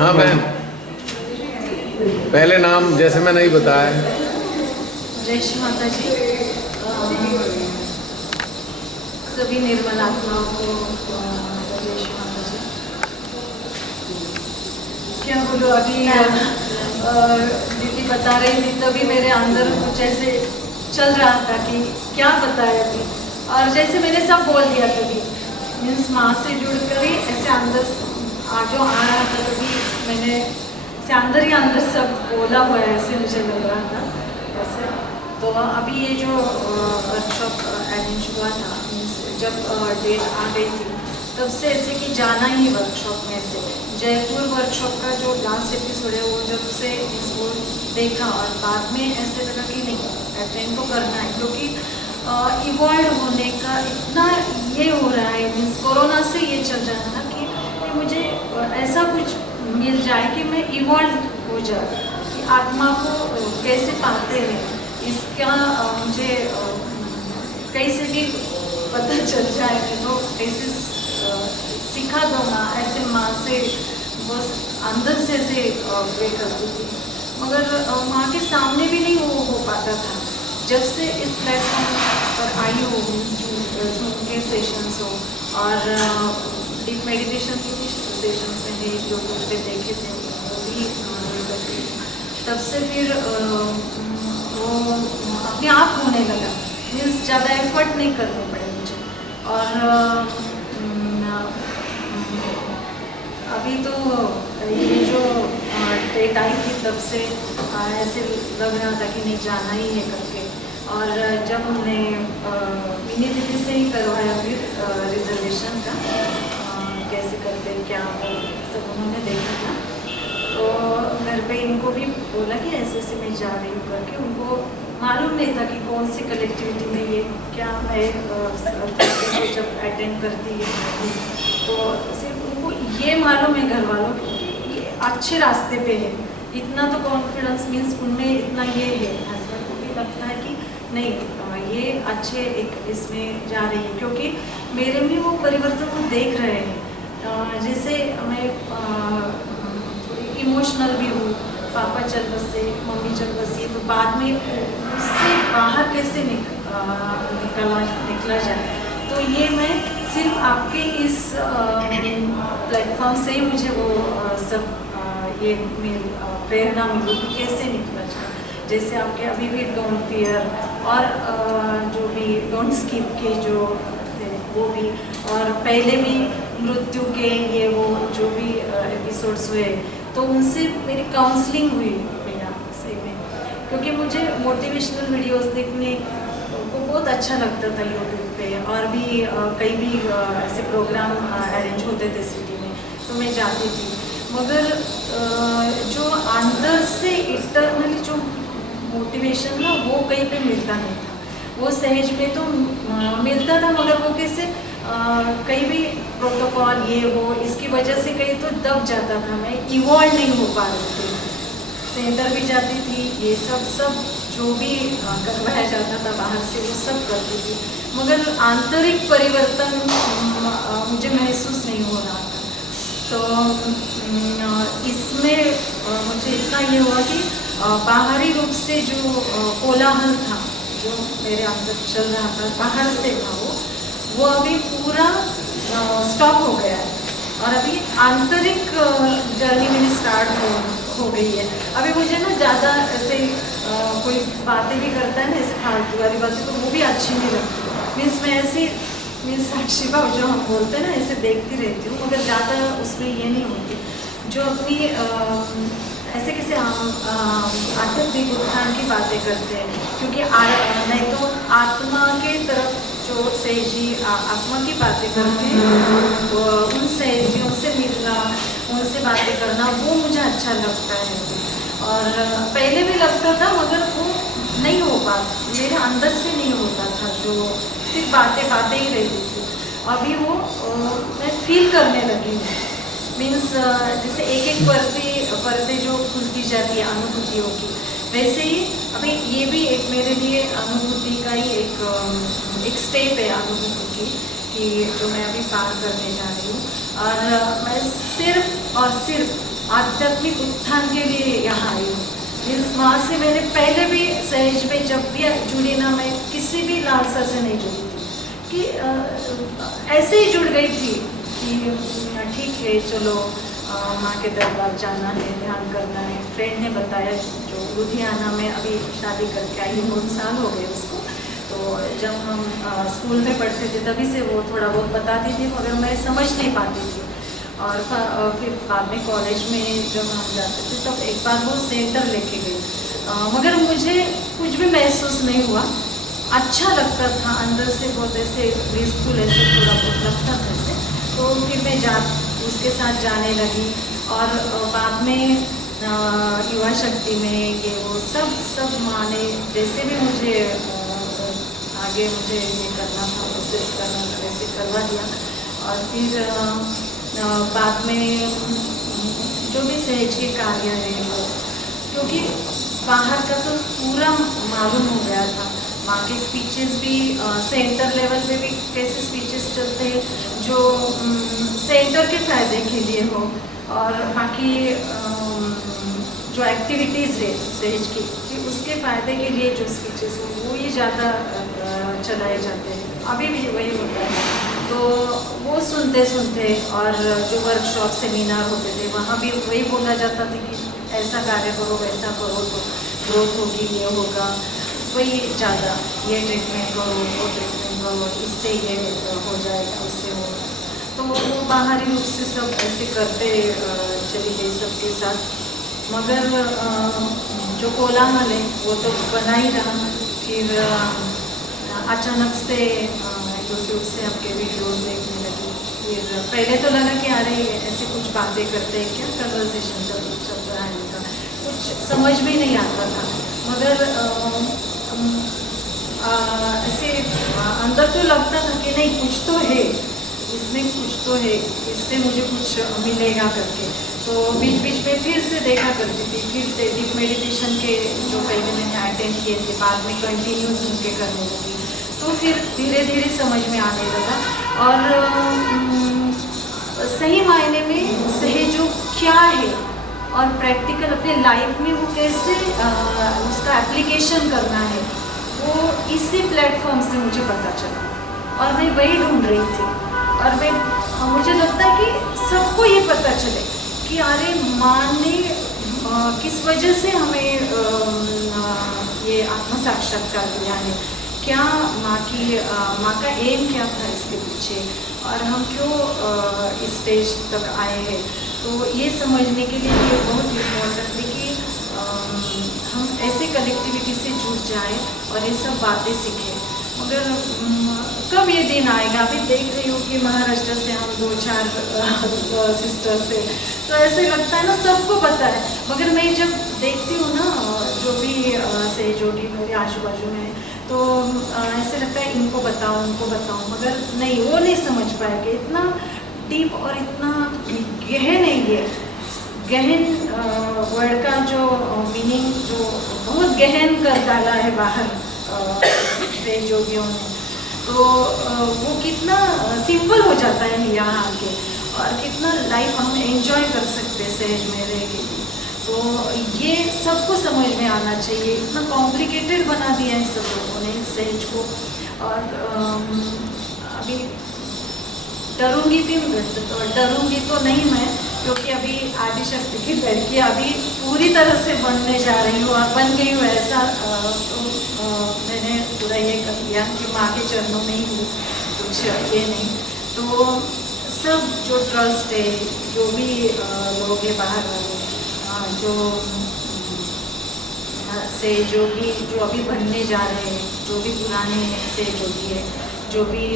हाँ मैम, पहले नाम जैसे मैं नहीं बताया। जय श्री माता जी। सभी निर्मल आत्माओं को जय श्री माता जी। क्या बोलूँ, अभी दीदी बता रही थी तभी मेरे अंदर कुछ ऐसे चल रहा था कि क्या बताए अभी, और जैसे मैंने सब बोल दिया तभी, मीन्स माँ से जुड़कर ही ऐसे अंदर जो आ रहा था, तभी मैंने से अंदर ही अंदर सब बोला हुआ है, ऐसे मुझे लग रहा था ऐसे। तो अभी ये जो वर्कशॉप अरेंज हुआ था, मीन्स जब डेट आ गई थी तब से ऐसे कि जाना ही वर्कशॉप में से जयपुर वर्कशॉप का जो लास्ट एपिसोड है वो जब से इसको देखा, और बाद में ऐसे लगा कि नहीं अटेंड तो करना है, क्योंकि इवॉल्व होने का इतना ये हो रहा है, मीन्स कोरोना से ये चल रहा है ना कि मुझे ऐसा कुछ मिल जाए कि मैं इवॉल्व हो जाऊँ, कि आत्मा को कैसे पाते हैं इसका मुझे कैसे भी पता चल जाए, तो कैसे सिखा दो माँ, ऐसे माँ से बस अंदर से ऐसे प्रे करती थी, मगर माँ के सामने भी नहीं वो हो पाता था। जब से इस प्लेटफॉर्म पर आई हो, जूम के सेशंस हो और डीप मेडिटेशन के भी सेशंस मैंने यूट्यूब पे देखे थे, वो भी करती, तब से फिर वो अपने आप होने लगा, मीन्स ज़्यादा एफर्ट नहीं करने पड़े मुझे। और अभी तो ये जो डेट आई थी तब से ऐसे लग रहा था कि नहीं जाना ही है करके, और जब हमने मिनी दीदी से ही करवाया फिर रिजर्वेशन का कैसे करते क्या सब उन्होंने देखा था, तो घर पे इनको भी बोला कि ऐसे ऐसे मैं जा रही हूँ करके, उनको मालूम नहीं था कि कौन सी कलेक्टिविटी में ये क्या है, जब अटेंड करती है तो सिर्फ उनको ये मालूम है घर वालों कि ये अच्छे रास्ते पे है, इतना तो कॉन्फिडेंस मीन्स उनमें इतना ये है, हस्बैंड को भी लगता है कि नहीं ये अच्छे एक इसमें जा रही है, क्योंकि मेरे में वो परिवर्तन को देख रहे हैं। जैसे मैं थोड़ी इमोशनल भी हूँ, पापा चल बसे, मम्मी चल बसी, तो बाद में उससे बाहर कैसे निकला जाए, तो ये मैं सिर्फ आपके इस प्लेटफॉर्म से ही मुझे वो सब ये मेरी प्रेरणा मिली कि कैसे निकला जाए। जैसे आपके अभी भी डोंट फियर और जो भी डोंट स्किप के जो थे वो भी, और पहले भी मृत्यु के ये वो जो भी एपिसोड्स हुए, तो उनसे मेरी काउंसलिंग हुई मेरा सही में, क्योंकि मुझे मोटिवेशनल वीडियोस देखने को बहुत अच्छा लगता था यूट्यूब पे, और भी कई भी ऐसे प्रोग्राम अरेंज होते थे सिटी में, तो मैं जाती थी, मगर जो अंदर से इंटरनली जो मोटिवेशन ना वो कहीं पे मिलता नहीं था। वो सहज में तो मिलता था, मगर वो कैसे कहीं भी प्रोटोकॉल ये वो इसकी वजह से कहीं तो दब जाता था, मैं इवॉल्व नहीं हो पा रही थी। सेंटर भी जाती थी, ये सब जो भी करवाया जाता था बाहर से वो सब करती थी, मगर आंतरिक परिवर्तन मुझे महसूस नहीं हो रहा था। तो इसमें मुझे इतना ये हुआ कि बाहरी रूप से जो कोलाहल था जो मेरे अंदर चल रहा था, बाहर से था वो अभी पूरा स्टॉप हो गया है, और अभी आंतरिक जर्नी मेरी स्टार्ट हो गई है। अभी मुझे ना ज़्यादा ऐसे कोई बातें भी करता है ना ऐसे फालतू वाली बातें, तो वो भी अच्छी नहीं लगती, मीन्स मैं ऐसे मीन्स साक्षी भाव जो हम बोलते हैं ना ऐसे देखती रहती हूँ, मगर ज़्यादा उसमें ये नहीं होती जो अपनी ऐसे किसी आध्यात्मिक उत्थान की बातें करते हैं, क्योंकि नहीं तो आत्मा के तरफ जो सहजी आत्मा की बातें करते हैं उन सहजियों से मिलना, उनसे बातें करना वो मुझे अच्छा लगता है, और पहले भी लगता था मगर वो नहीं हो पाता, मेरे अंदर से नहीं होता था, जो सिर्फ बातें ही रहती थी। अभी वो मैं फील करने लगी हूँ, मीन्स जैसे एक परतें जो खुलती जाती है अनुभूतियों की, वैसे ही अभी ये भी एक मेरे लिए अनुभूति का ही एक स्टेप है अनुभूति की, कि जो मैं अभी पार करने जा रही हूँ, और मैं सिर्फ और सिर्फ आध्यात्मिक उत्थान के लिए यहाँ आई हूँ। मीन्स वहाँ से मैंने पहले भी सहज में जब भी जुड़ी ना, मैं किसी भी लालसा से नहीं जुड़ी थी कि ऐसे ही जुड़ गई थी कि ठीक है चलो माँ के दरबार जाना है, ध्यान करना है। फ्रेंड ने बताया जो लुधियाना में अभी शादी करके आई, बहुत साल हो गए उसको। तो जब हम स्कूल में पढ़ते थे तभी से वो थोड़ा बहुत बताती थी, मगर मैं समझ नहीं पाती थी। और फिर बाद में कॉलेज में जब हम जाते थे तब एक बार वो सेंटर लेके गई, मगर मुझे कुछ भी महसूस नहीं हुआ। अच्छा लगता था अंदर से, बहुत ऐसे पीसफुल ऐसे थोड़ा बहुत लगता था ऐसे। तो फिर मैं उसके साथ जाने लगी। और बाद में युवा शक्ति में ये वो सब माँ ने जैसे भी मुझे आगे मुझे ये करना था, प्रोसेस करना था, वैसे करवा दिया। और फिर बाद में जो भी सहज के कार्य है वो, क्योंकि बाहर का तो पूरा मालूम हो गया था। माँ के स्पीचेस भी सेंटर लेवल पे भी कैसे स्पीचेस चलते हैं जो सेंटर के फ़ायदे के लिए हो, और बाकी जो एक्टिविटीज़ है सहज की कि उसके फ़ायदे के लिए जो स्पीचेस हो वो ये ज़्यादा चलाए जाते हैं। अभी भी वही होता है। तो वो सुनते सुनते, और जो वर्कशॉप सेमिनार होते थे वहाँ भी वही बोला जाता था कि ऐसा कार्य करो, वैसा करो तो ग्रोथ होगी, ये होगा, वही ज़्यादा, ये ट्रीटमेंट करो, वो ट्रीटमेंट करो, इससे ये हो जाएगा, उससे होगा। तो वो बाहरी रूप से सब ऐसे करते चली गई सबके साथ, मगर जो कोलाहल है वो तो बना ही रहा। फिर अचानक से यूट्यूब से आपके वीडियोस देखने लगी। फिर पहले तो लगा कि अरे ऐसे कुछ बातें करते हैं क्या, कन्वर्सेशन चल रहा है इनका, कुछ समझ में नहीं आता था। मगर ऐसे अंदर तो लगता था कि नहीं कुछ तो है इसमें, कुछ तो है, इससे मुझे कुछ मिलेगा करके। तो बीच बीच में फिर से देखा करती थी, फिर से डीप मेडिटेशन के जो पहले मैंने अटेंड किए थे बाद में कंटिन्यूस उनके करने लगी। तो फिर धीरे धीरे समझ में आने लगा। और सही मायने में सहयोग क्या है और प्रैक्टिकल अपने लाइफ में वो कैसे उसका एप्लीकेशन करना है, वो इसी प्लेटफॉर्म से मुझे पता चला। और मैं वही ढूंढ रही थी। और मुझे लगता है कि सबको ये पता चले कि अरे माँ ने किस वजह से हमें ये आत्म साक्षात्कार दिया है, क्या माँ का एम क्या था इसके पीछे, और हम क्यों इस स्टेज तक आए हैं। तो ये समझने के लिए ये बहुत इम्पोर्टेंट है कि हम ऐसे कनेक्टिविटी से जुड़ जाए और ये सब बातें सीखें। मगर कब ये दिन आएगा? अभी देख रही हूँ कि महाराष्ट्र से हम 2-4 सिस्टर्स है, तो ऐसे लगता है ना सबको पता है। मगर मैं जब देखती हूँ ना जो भी सहयोगी मेरे आजू बाजू में, तो ऐसे लगता है इनको बताओ उनको बताओ, मगर नहीं, वो नहीं समझ पाएंगे। इतना डीप और इतना गहन है ये, गहन वर्ड का जो मीनिंग जो बहुत गहन कर डाला है बाहर सहयोगियों ने। तो वो कितना सिंपल हो जाता है यहाँ आके, और कितना लाइफ हम एंजॉय कर सकते हैं सहज में रह के भी। तो ये सबको समझ में आना चाहिए। इतना कॉम्प्लिकेटेड बना दिया है सब लोगों ने सहज को। और अभी डरूंगी तो नहीं मैं, क्योंकि अभी आदिशक्ति की लड़की अभी पूरी तरह से बनने जा रही हूँ और बन गई हूँ ऐसा। मैंने पूरा ये कर दिया कि माँ के चरणों में ही हूँ, कुछ ये नहीं। तो सब जो ट्रस्ट है, जो भी लोग हैं बाहर वाले, जो सहयोगी जो अभी बनने जा रहे हैं, जो भी पुराने सहयोगी है, जो भी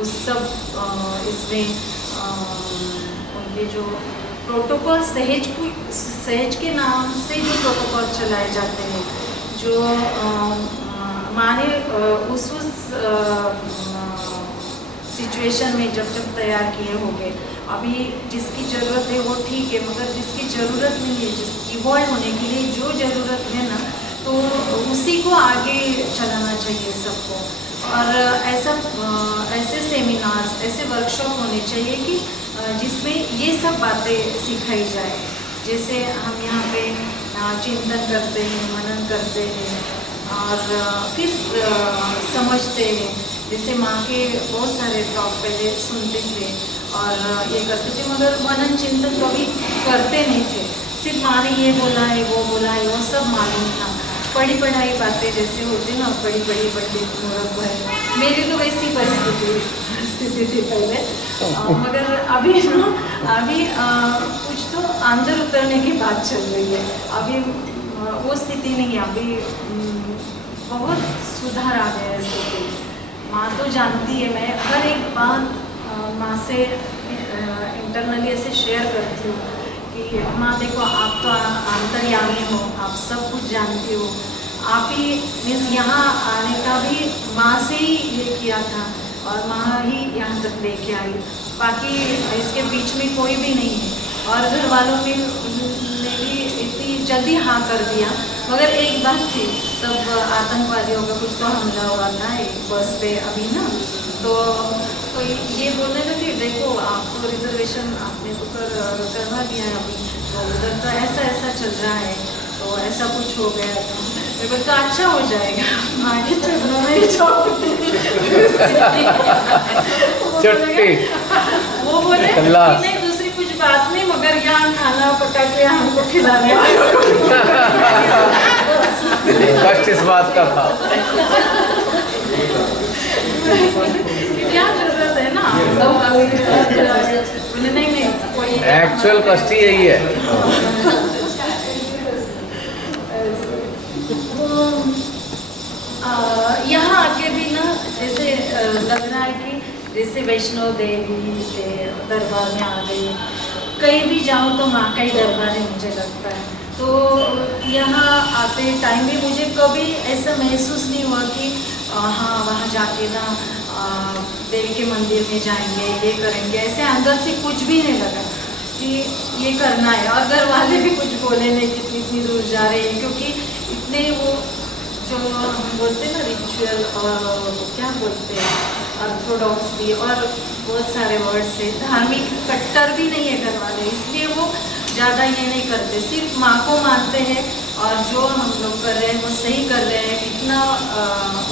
उस सब इसमें उनके जो प्रोटोकॉल सहज के नाम से जो प्रोटोकॉल चलाए जाते हैं, जो माने उस सिचुएशन में जब तैयार किए होंगे। अभी जिसकी ज़रूरत है वो ठीक है, मगर जिसकी ज़रूरत नहीं है, जिस इवॉल्व होने के लिए जो ज़रूरत है ना, तो उसी को आगे चलाना चाहिए सबको। और ऐसे सेमिनार्स, ऐसे वर्कशॉप होने चाहिए कि जिसमें ये सब बातें सिखाई जाए। जैसे हम यहाँ पे चिंतन करते हैं, मनन करते हैं और फिर समझते हैं। जैसे माँ के बहुत सारे टॉक पहले सुनते थे और ये करते थे, मगर मनन चिंतन कभी करते नहीं थे। सिर्फ माँ ने ये बोला है, वो बोला है, वो सब मालूम था। पढ़ी पढ़ाई बातें जैसे होती ना, बड़ी बड़ी पंडित मूर्ख है, मेरी तो वैसी परिस्थिति थी पहले। मगर अभी ना, अभी कुछ तो अंदर उतरने की बात चल रही है। अभी वो स्थिति नहीं है, अभी बहुत सुधार आ गया है स्थिति। माँ तो जानती है, मैं हर एक बात माँ से इंटरनली ऐसे शेयर करती हूँ कि माँ देखो, आप तो अंतर्यामी हो, आप सब कुछ जानती हो। आप ही मीन्स यहाँ आने का भी माँ से ही ये किया था और माँ ही यहाँ तक लेके आई, बाकी इसके बीच में कोई भी नहीं है। और घर वालों ने भी इतनी जल्दी हाँ कर दिया, मगर एक बात थी, तब आतंकवादियों का कुछ तो हमला हुआ था एक बस पे अभी ना, तो ये बोलने लगे देखो आपको रिजर्वेशन आपने तो करवा दिया है अभी, तो उधर तो ऐसा ऐसा चल रहा है, तो ऐसा कुछ हो गया तो बोलता अच्छा हो जाएगा, आगे चढ़ना नहीं चट्टी वो बोले नहीं दूसरी कुछ बात नहीं, मगर यहाँ खाना पका के हमको खिलाने कष्ट इस बात का था। क्या जरूरत है ना, बोले नहीं कोई एक्चुअल कष्ट ही यही है। यहाँ आके भी ना जैसे लग रहा है कि जैसे वैष्णो देवी के दरबार में आ गई, कहीं भी जाऊँ तो माँ का ही दरबार है मुझे लगता है। तो यहाँ आते टाइम भी मुझे कभी ऐसा महसूस नहीं हुआ कि हाँ वहाँ जाके ना देवी के मंदिर में जाएंगे, ये करेंगे, ऐसे अंदर से कुछ भी नहीं लगा कि ये करना है। और घर वाले भी कुछ बोले नहीं कि इतनी दूर जा रहे हैं, क्योंकि इतने वो जो हम बोलते हैं ना रिचुअल और क्या बोलते हैं ऑर्थोडॉक्स भी और बहुत सारे वर्ड्स है, धार्मिक कट्टर भी नहीं है घर वाले, इसलिए वो ज़्यादा ये नहीं करते, सिर्फ माँ को मानते हैं और जो हम लोग कर रहे हैं वो सही कर रहे हैं, इतना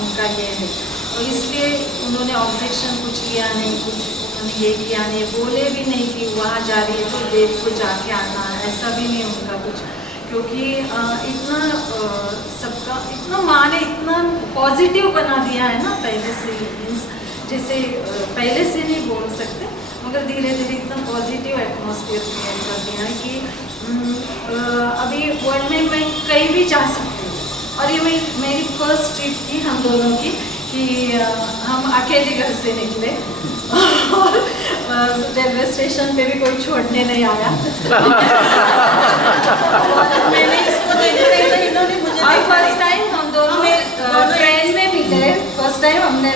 उनका ये है। तो इसलिए उन्होंने ऑब्जेक्शन कुछ किया नहीं, कुछ उन्होंने ये किया नहीं, बोले भी नहीं कि वहाँ जा रही है तो देव को जाके आना, ऐसा भी नहीं उनका कुछ, क्योंकि इतना सबका इतना माँ ने इतना पॉजिटिव बना दिया है ना पहले से, मीन्स जैसे पहले से नहीं बोल सकते मगर धीरे धीरे इतना पॉजिटिव एटमॉस्फेयर क्रिएट कर दिया है कि अभी वर्ल्ड में मैं कहीं भी जा सकती हूँ। और ये मेरी फर्स्ट ट्रिप थी हम दोनों की कि हम अकेले घर से निकले और रेलवे स्टेशन पे भी कोई छोड़ने नहीं आया। मैंने इसको देखा, इन्होंने मुझे फर्स्ट टाइम हम दोनों ट्रेन में मिले, फर्स्ट टाइम हमने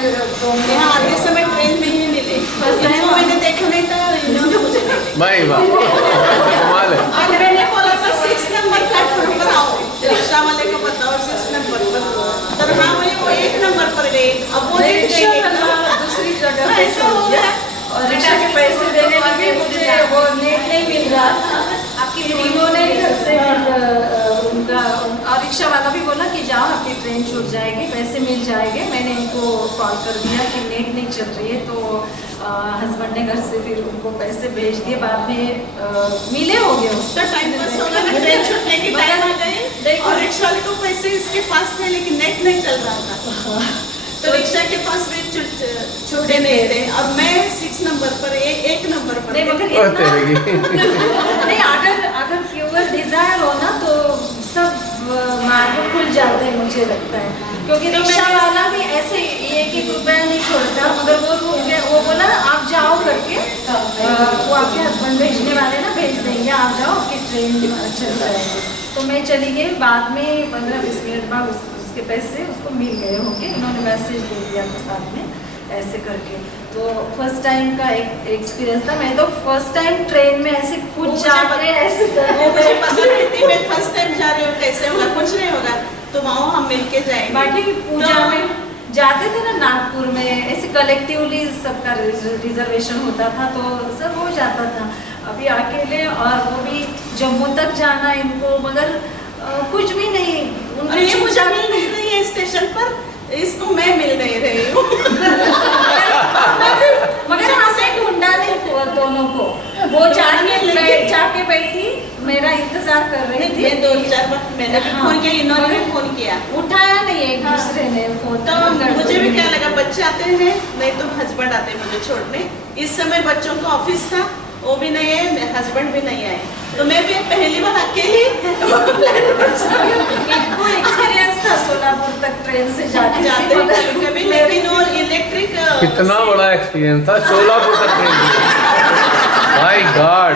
आते समय ट्रेन में ही मिले, फर्स्ट टाइम मैंने देखा नहीं था, इन्होंने मुझे भाई वाह कमाल है। और मैंने बोला था 6 नंबर प्लेटफॉर्म पर आओ, रिक्शा वाले को बताओ 6 नंबर पर, तो हाँ भाई वो 1 नंबर पर गए, अब वो दूसरी जगह ऐसा हो गया और रिक्शा के पैसे देने लगे, मुझे वो नेट नहीं मिल रहा था, आपकी इन्होंने घर से उनका और रिक्शा वाला भी बोला कि जाओ आपकी ट्रेन छूट जाएगी, पैसे मिल जाएंगे। मैंने इनको कॉल कर दिया कि नेट नहीं चल रही है, तो हस्बैंड ने घर से फिर उनको पैसे भेज दिए, बाद में मिले हो गए, उसका टाइम पास हो गया, ट्रेन छूटने की टाइम आ गई और रिक्शा वाले को पैसे इसके पास थे लेकिन नेट नहीं चल रहा था, तो रिक्शा के पास भी छूटे नहीं थे। अब मैं 6 नंबर पर 1 नंबर पर नहीं, अगर प्योर डिजायर हो ना तो सब मार्ग खुल जाते हैं मुझे लगता है, क्योंकि रिक्शा वाला भी ऐसे 1-1 रुपया नहीं छोड़ता, मगर वो बोला आप जाओ करके, वो आपके हस्बैंड भेजने वाले ना भेज देंगे, आप जाओ आपकी ट्रेन चल जाएगी। तो मैं चली गई, बाद में 15-20 मिनट बाद उसके पैसे उसको मिल गए होंगे, इन्होंने मैसेज दे दिया था बाद में ऐसे करके। तो फर्स्ट टाइम का एक एक्सपीरियंस था, मैं तो फर्स्ट टाइम ट्रेन में ऐसे खुद जाके ऐसे मुझे पता नहीं थी मैं फर्स्ट टाइम जा रही हूँ, कैसे होगा कुछ नहीं होगा, तो वहाँ हम मिलके जाएंगे। बाकी पूजा में जाते थे ना नागपुर में, ऐसे कलेक्टिवली सबका रिजर्वेशन होता था तो सब हो जाता था। अभी अकेले और वो भी जम्मू तक जाना इनको, मगर कुछ भी नहीं। और ये मुझे मिल नहीं रही है स्टेशन पर, इसको मैं मिल नहीं रही हूँ। मगर हमने ढूंढा नहीं दोनों को, वो जाके बैठी, मेरा इंतजार कर रही थी। मैं 2-4 बार मैंने भी फोन किया, इन्होंने भी फोन किया, उठाया नहीं एक दूसरे ने फोन। तो मुझे भी क्या लगा बच्चे आते हैं नहीं तो हस्बैंड आते हैं मुझे छोड़ने। इस समय बच्चों का ऑफिस था, वो भी नहीं है, हस्बैंड भी नहीं आए, तो मैं भी पहली बार अकेली इनको एक्सपीरियंस था सोलापुर तक ट्रेन से जाते कभी, लेकिन वो इलेक्ट्रिक कितना बड़ा एक्सपीरियंस था सोलापुर तक ट्रेन। My God.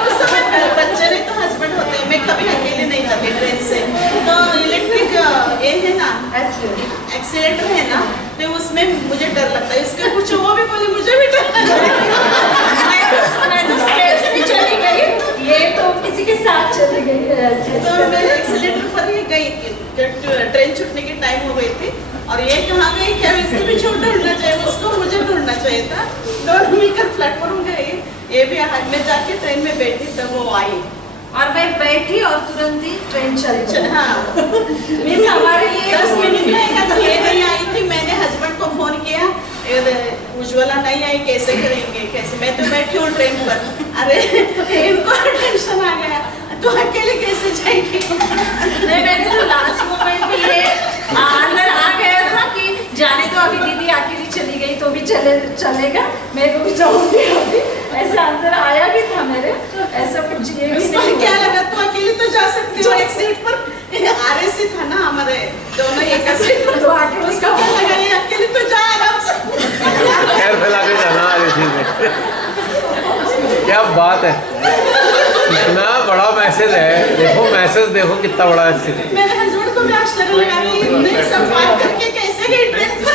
उस समय बच्चे नहीं तो हस्बैंड होते हैं, मैं कभी अकेले नहीं जाती ट्रेन से। तो इलेक्ट्रिक ये है ना एक्सीलेटर है ना, तो उसमें मुझे डर लगता है, इसके कुछ वो भी बोले मुझे भी डर लगता है। मैं तो स्टेप्स भी चली गई, ये तो किसी के साथ चली गई है। तो मैं एक्सीलेटर पर ही गई, ट्रेन छूटने की टाइम हो गई थी, और ये कहाँ गई, क्या इसे भी छोड़ ढूंढना चाहिए, उसको मुझे ढूंढना चाहिए था। दोनों मिलकर प्लेटफॉर्म गए, ये भी मैं जाके ट्रेन में बैठी तब वो आई, और मैं बैठी और तुरंत ही ट्रेन चल गई। हाँ मीन्स हमारे लिए 10 मिनट लगेगा, तो ये नहीं आई थी। मैंने हस्बैंड को फोन किया, उज्ज्वला नहीं आई, कैसे करेंगे कैसे, मैं तो बैठी हूँ ट्रेन पर। अरे इनको टेंशन आ गया, तो अकेले कैसे जाएगी। नहीं, मैंने तो लास्ट मोमेंट में ये अंदर आ गया था कि जाने तो अभी दीदी अकेली चली गई तो भी चलेगा, मैं रुक जाऊंगी अभी, ऐसा अंदर आया भी था मेरे, ऐसा कुछ ये भी नहीं। क्या लगा, तो अकेले तो जा सकती हो, एक सीट पर आरएसी था ना हमारे दोनों एक सीट पर, तो अकेले उसका क्या लगा, ये अकेले तो जा आराम से। पैर फैला के जाना आरएसी में। क्या बात है, इतना बड़ा मैसेज है। देखो मैसेज देखो कितना बड़ा है। मेरे हस्बैंड को भी आश्चर्य लगा, नहीं सब पार करके कैसे गई ट्रेन पर।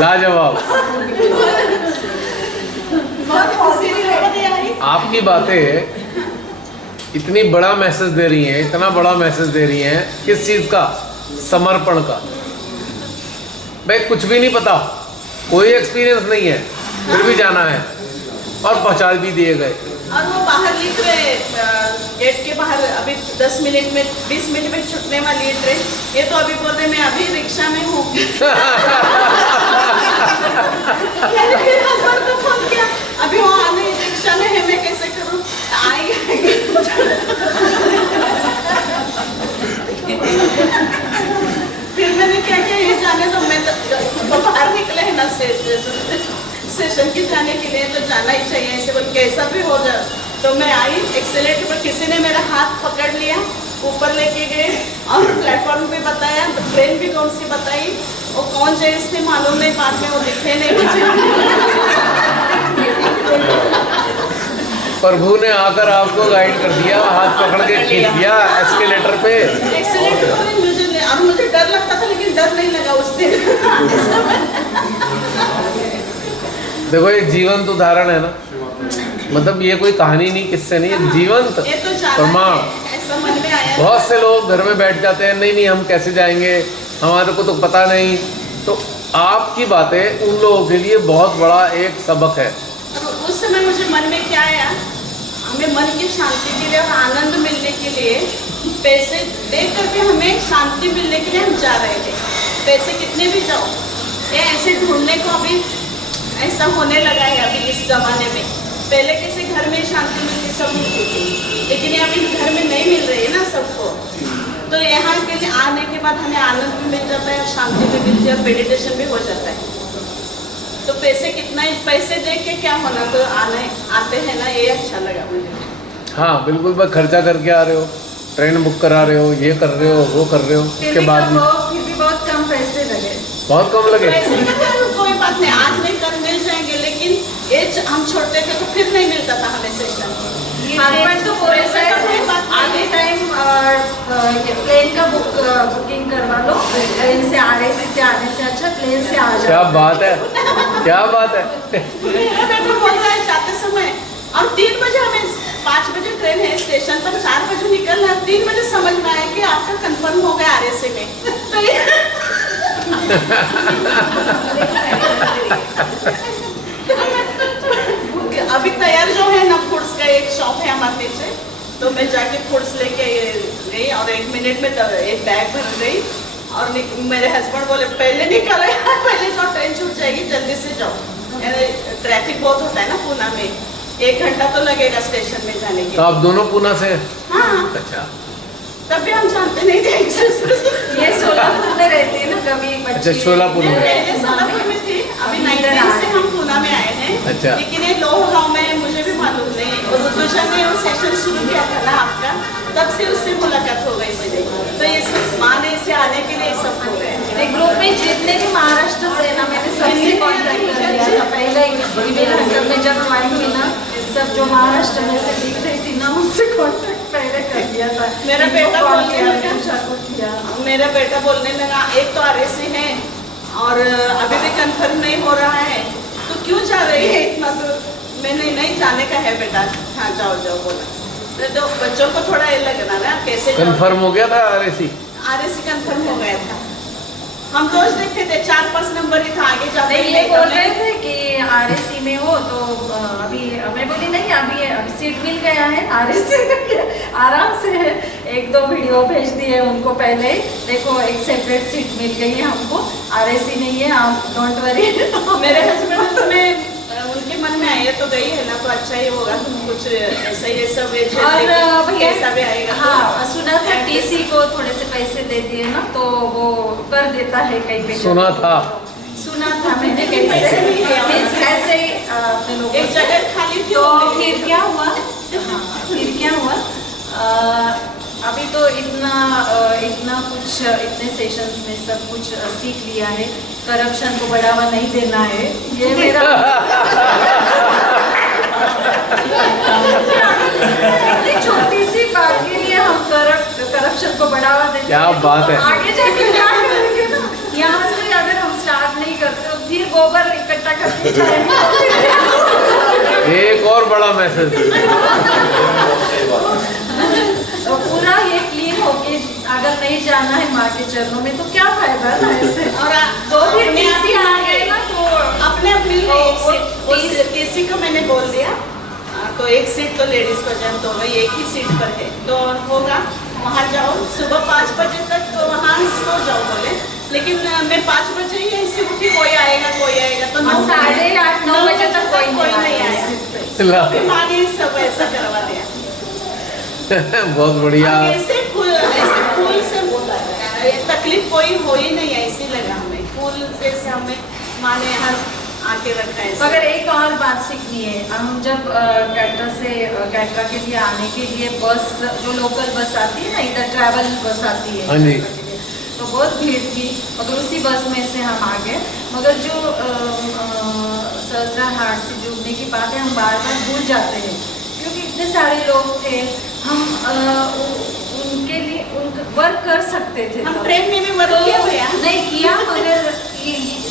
लाजवाब। बहुत पॉजिटिव आई। आपकी बातें इतनी बड़ा मैसेज दे रही हैं, इतना बड़ा मैसेज दे रही हैं, किस चीज़ का? समर्पण का। भाई कुछ भी नहीं पता, कोई एक्सपीरियंस नहीं है, फिर भी जाना है, और पहुंचा भी दिए गए। और वो बाहर लिख रहे गेट के बाहर, अभी 10 मिनट में 20 मिनट में छूटने वाली है ट्रेन, ये तो अभी बोल रहे मैं अभी रिक्शा में हूँ। मैंने फिर हस्बैंड को फोन किया, अभी वो आने रिक्शा में है, मैं कैसे करूँ, आई। फिर मैंने क्या किया, ये जाने तो मैं तो बाहर निकले है ना स्टेशन की जाने के लिए, तो जाना ही चाहिए, ऐसे बोल कैसा भी हो जाए। तो मैं आई, एक्सीलेटर पर किसी ने मेरा हाथ पकड़ लिया, ऊपर लेके गए, और प्लेटफॉर्म पे बताया, ट्रेन भी कौन सी बताई, और कौन जेंट्स थे मालूम नहीं, बाद में वो दिखे नहीं मुझे। प्रभु ने आकर आपको गाइड कर दिया, हाथ पकड़ के खींच दिया एस्केलेटर पे। एक्सीलेटर पर मुझे डर लगता था, लेकिन डर नहीं लगा उस दिन। देखो ये जीवंत उदाहरण है ना, मतलब ये कोई कहानी नहीं, किससे नहीं, एक जीवंत प्रमाण। ऐसा मन में आया। बहुत से लोग घर में बैठ जाते हैं, नहीं नहीं हम कैसे जाएंगे, हमारे को तो पता नहीं। तो आपकी बातें उन लोगों के लिए बहुत बड़ा एक सबक है। उस समय मुझे मन में क्या आया, हमें मन की शांति के लिए और आनंद मिलने के लिए पैसे दे करके हमें शांति मिलने के लिए हम जा रहे थे। पैसे कितने भी जाओ, ये ऐसे ढूंढने को अभी ऐसा होने लगा है अभी इस जमाने में। पहले किसी घर में शांति मिलती सब मिलती थी, लेकिन ये अभी घर में नहीं मिल रही है ना सबको। तो यहाँ के लिए आने के बाद हमें आनंद भी मिल जाता है और शांति भी मिलती है और मेडिटेशन भी हो जाता है। तो पैसे कितना, पैसे दे के क्या होना, तो आते हैं ना, ये अच्छा लगा मुझे। हाँ बिल्कुल, बस खर्चा करके आ रहे हो, ट्रेन बुक करा रहे हो, ये कर रहे हो, वो कर रहे हो, उसके बाद भी फिर भी बहुत कम पैसे लगे। बहुत कम लगे। पैसे का कोई बात नहीं, आज नहीं कल मिल जाएंगे, लेकिन ये हम छोड़ते थे तो फिर नहीं मिलता था हमें सेशन। हस्बैंड तो बोल रहे थे आगे टाइम प्लेन का बुकिंग करवा लो, ट्रेन से आरएसी से आने से अच्छा प्लेन से आ जाओ। क्या बात है, क्या बात है। मेरा बेटा बोल रहा है जाते समय, और 3 बजे हमें 5 बजे ट्रेन है स्टेशन पर, 4 बजे निकलना है, 3 बजे समझ में आया कि आपका कंफर्म हो गया आरएसी में। तो अभी मिनट में एक बैग भर गई और मेरे हस्बैंड बोले पहले निकलो यार, पहले जाओ, ट्रेन छूट जाएगी, जल्दी से जाओ। ट्रैफिक बहुत होता है ना पूना में, 1 घंटा तो लगेगा स्टेशन में जाने के। तो आप दोनों पूना से? हाँ। अच्छा, तब भी हम जानते नहीं थे एक दूसरे से। ये सोलापुर में रहते हैं ना कभी बच्चे। अच्छा, सोलापुर में। पहले सोलापुर में थी, अभी 19 से हम पूना में आए हैं। अच्छा। लेकिन ये लोहगांव में मुझे भी मालूम नहीं, और दूसरा ने वो सेशन शुरू किया था ना आपका, तब से उससे मुलाकात हो गई मुझे। तो ये सब माँ ने इसे आने के लिए सब हो गए। ग्रुप में जितने भी महाराष्ट्र से ना, मैंने सबसे कांटेक्ट कर लिया था पहले ईमेल हंटर में जब ज्वाइन हुई ना, सब जो महाराष्ट्र में से दिख रही थी ना, उससे कांटेक्ट पहले कर लिया था। मेरा बेटा बोलने लगा, किया। मेरा बेटा बोलने लगा एक तो RSC है और अभी भी कंफर्म नहीं हो रहा है, तो क्यों जा रही है इतना दूर? मैंने नहीं जाने का है बेटा। हाँ जाओ जाओ बोला। तो बच्चों को थोड़ा ये लगना ना कैसे कंफर्म हो गया था RSC कंफर्म हो गया था। हम रोज देखते थे 4-5 नंबर ही था, आगे जाते नहीं, ये बोल रहे थे कि RSC में हो तो अभी मैं बोली नहीं, अभी सीट मिल गया है RSC में, आराम से है। 1-2 वीडियो भेज दिए उनको पहले, देखो एक सेपरेट सीट मिल गई है हमको, RSC नहीं है, आप डोंट वरी। मेरे हस्बैंड तो मैं उनके मन में आई है तो गई है ना, तो अच्छा ही होगा, कुछ ऐसा ही सब और कैसा भी आएगा। हाँ, सुना था TC को थोड़े से पैसे दे दिए ना, तो वो कर देता है कहीं पे। सुना था मैंने कैसे ऐसे ही अपने लोगों एक जगह खाली थी, तो फिर क्या हुआ? फिर क्या हुआ? अभी तो इतना कुछ, इतने सेशंस में सब कुछ सीख लिया है। करप्शन को बढ़ावा नहीं देना है, ये मेरा छोटी सी बात के लिए हम करप्शन को बढ़ावा देंगे। क्या बात है। आगे जाके क्या करेंगे ना, यहाँ से अगर हम स्टार्ट नहीं करते तो फिर गोबर इकट्ठा करके जाएंगे। एक और बड़ा मैसेज, तो पूरा ये क्लीन होके अगर नहीं जाना है माँ के चरणों में तो क्या फायदा ना ऐसे। और तो फिर TC आ गए ना, तो अपने आप मिल गई एक सीट। TC को मैंने बोल दिया, तो एक सीट तो लेडीज को जन तो वही एक ही सीट पर है, तो होगा वहाँ जाओ सुबह 5 बजे तक, तो वहाँ सो जाओ बोले। लेकिन मैं 5 बजे ही ऐसे उठी, कोई आएगा तो 8:30-9 बजे तक कोई नहीं आया। बीमारी सब ऐसा करवा दिया। बहुत बढ़िया। ऐसे फूल से बोला तकलीफ कोई हो ही नहीं, ऐसी लगा हमें फूल जैसे हमें माँ ने यहाँ आके रखा है। मगर एक और बात सीखनी है, हम जब कैटरा के लिए आने के लिए बस, जो लोकल बस आती है ना, इधर ट्रैवल बस आती है, हाँ जी, तो बहुत भीड़ थी, मगर उसी बस में से हम आ गए। मगर जो सहस्रा हाट से जुड़ने की बात है, हम बार भूल जाते हैं क्योंकि इतने सारे लोग थे, हम उनके लिए वर्क कर सकते थे। हम ट्रेन में भी वर्क किया हुआ नहीं किया, मगर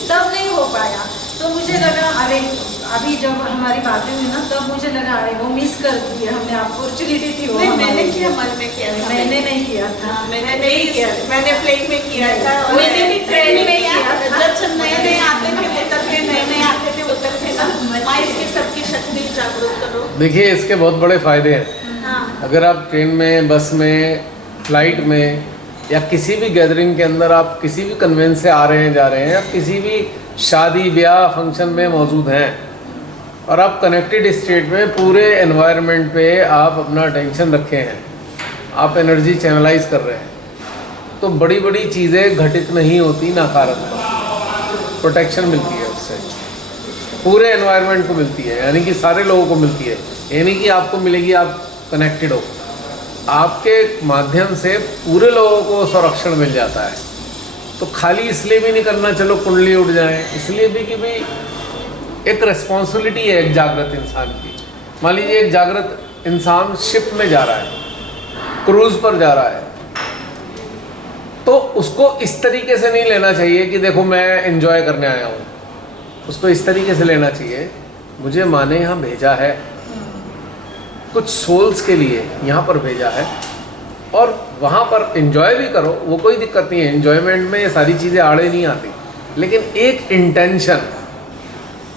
तब नहीं हो पाया। तो मुझे लगा अरे अभी जब हमारी बातें हुई ना, तब मुझे लगा अरे वो मिस कर दी हमने, अपॉर्चुनिटी थी वो। मैंने किया, मन में किया था। मैंने नहीं किया था, मैंने नहीं किया, मैंने प्लेन में किया था, मैंने भी ट्रेन में किया था। जब नए आते थे उतर थे, नए आते थे उतर थे ना, माँ इसकी सबकी शक्ति जागरूक करो। देखिए इसके बहुत बड़े फायदे हैं। अगर आप ट्रेन में, बस में, फ्लाइट में या किसी भी गैदरिंग के अंदर आप किसी भी कन्वेंस से आ रहे हैं, जा रहे हैं, या किसी भी शादी ब्याह फंक्शन में मौजूद हैं और आप कनेक्टेड स्टेट में पूरे एनवायरनमेंट पे आप अपना अटेंशन रखे हैं, आप एनर्जी चैनलाइज कर रहे हैं, तो बड़ी बड़ी चीज़ें घटित नहीं होती, नकारात्मक प्रोटेक्शन मिलती है उससे, पूरे एनवायरनमेंट को मिलती है, यानी कि सारे लोगों को मिलती है। यानी कि आपको मिलेगी, आप कनेक्टेड हो, आपके माध्यम से पूरे लोगों को संरक्षण मिल जाता है। तो खाली इसलिए भी नहीं करना चलो कुंडली उठ जाए, इसलिए भी कि भाई एक रिस्पॉन्सिबिलिटी है एक जागृत इंसान की। मान लीजिए एक जागृत इंसान शिप में जा रहा है, क्रूज पर जा रहा है, तो उसको इस तरीके से नहीं लेना चाहिए कि देखो मैं एंजॉय करने आया हूँ। उसको इस तरीके से लेना चाहिए, मुझे माँ ने यहाँ भेजा है, कुछ सोल्स के लिए यहाँ पर भेजा है, और वहाँ पर एंजॉय भी करो, वो कोई दिक्कत नहीं है। एंजॉयमेंट में ये सारी चीज़ें आड़े नहीं आती, लेकिन एक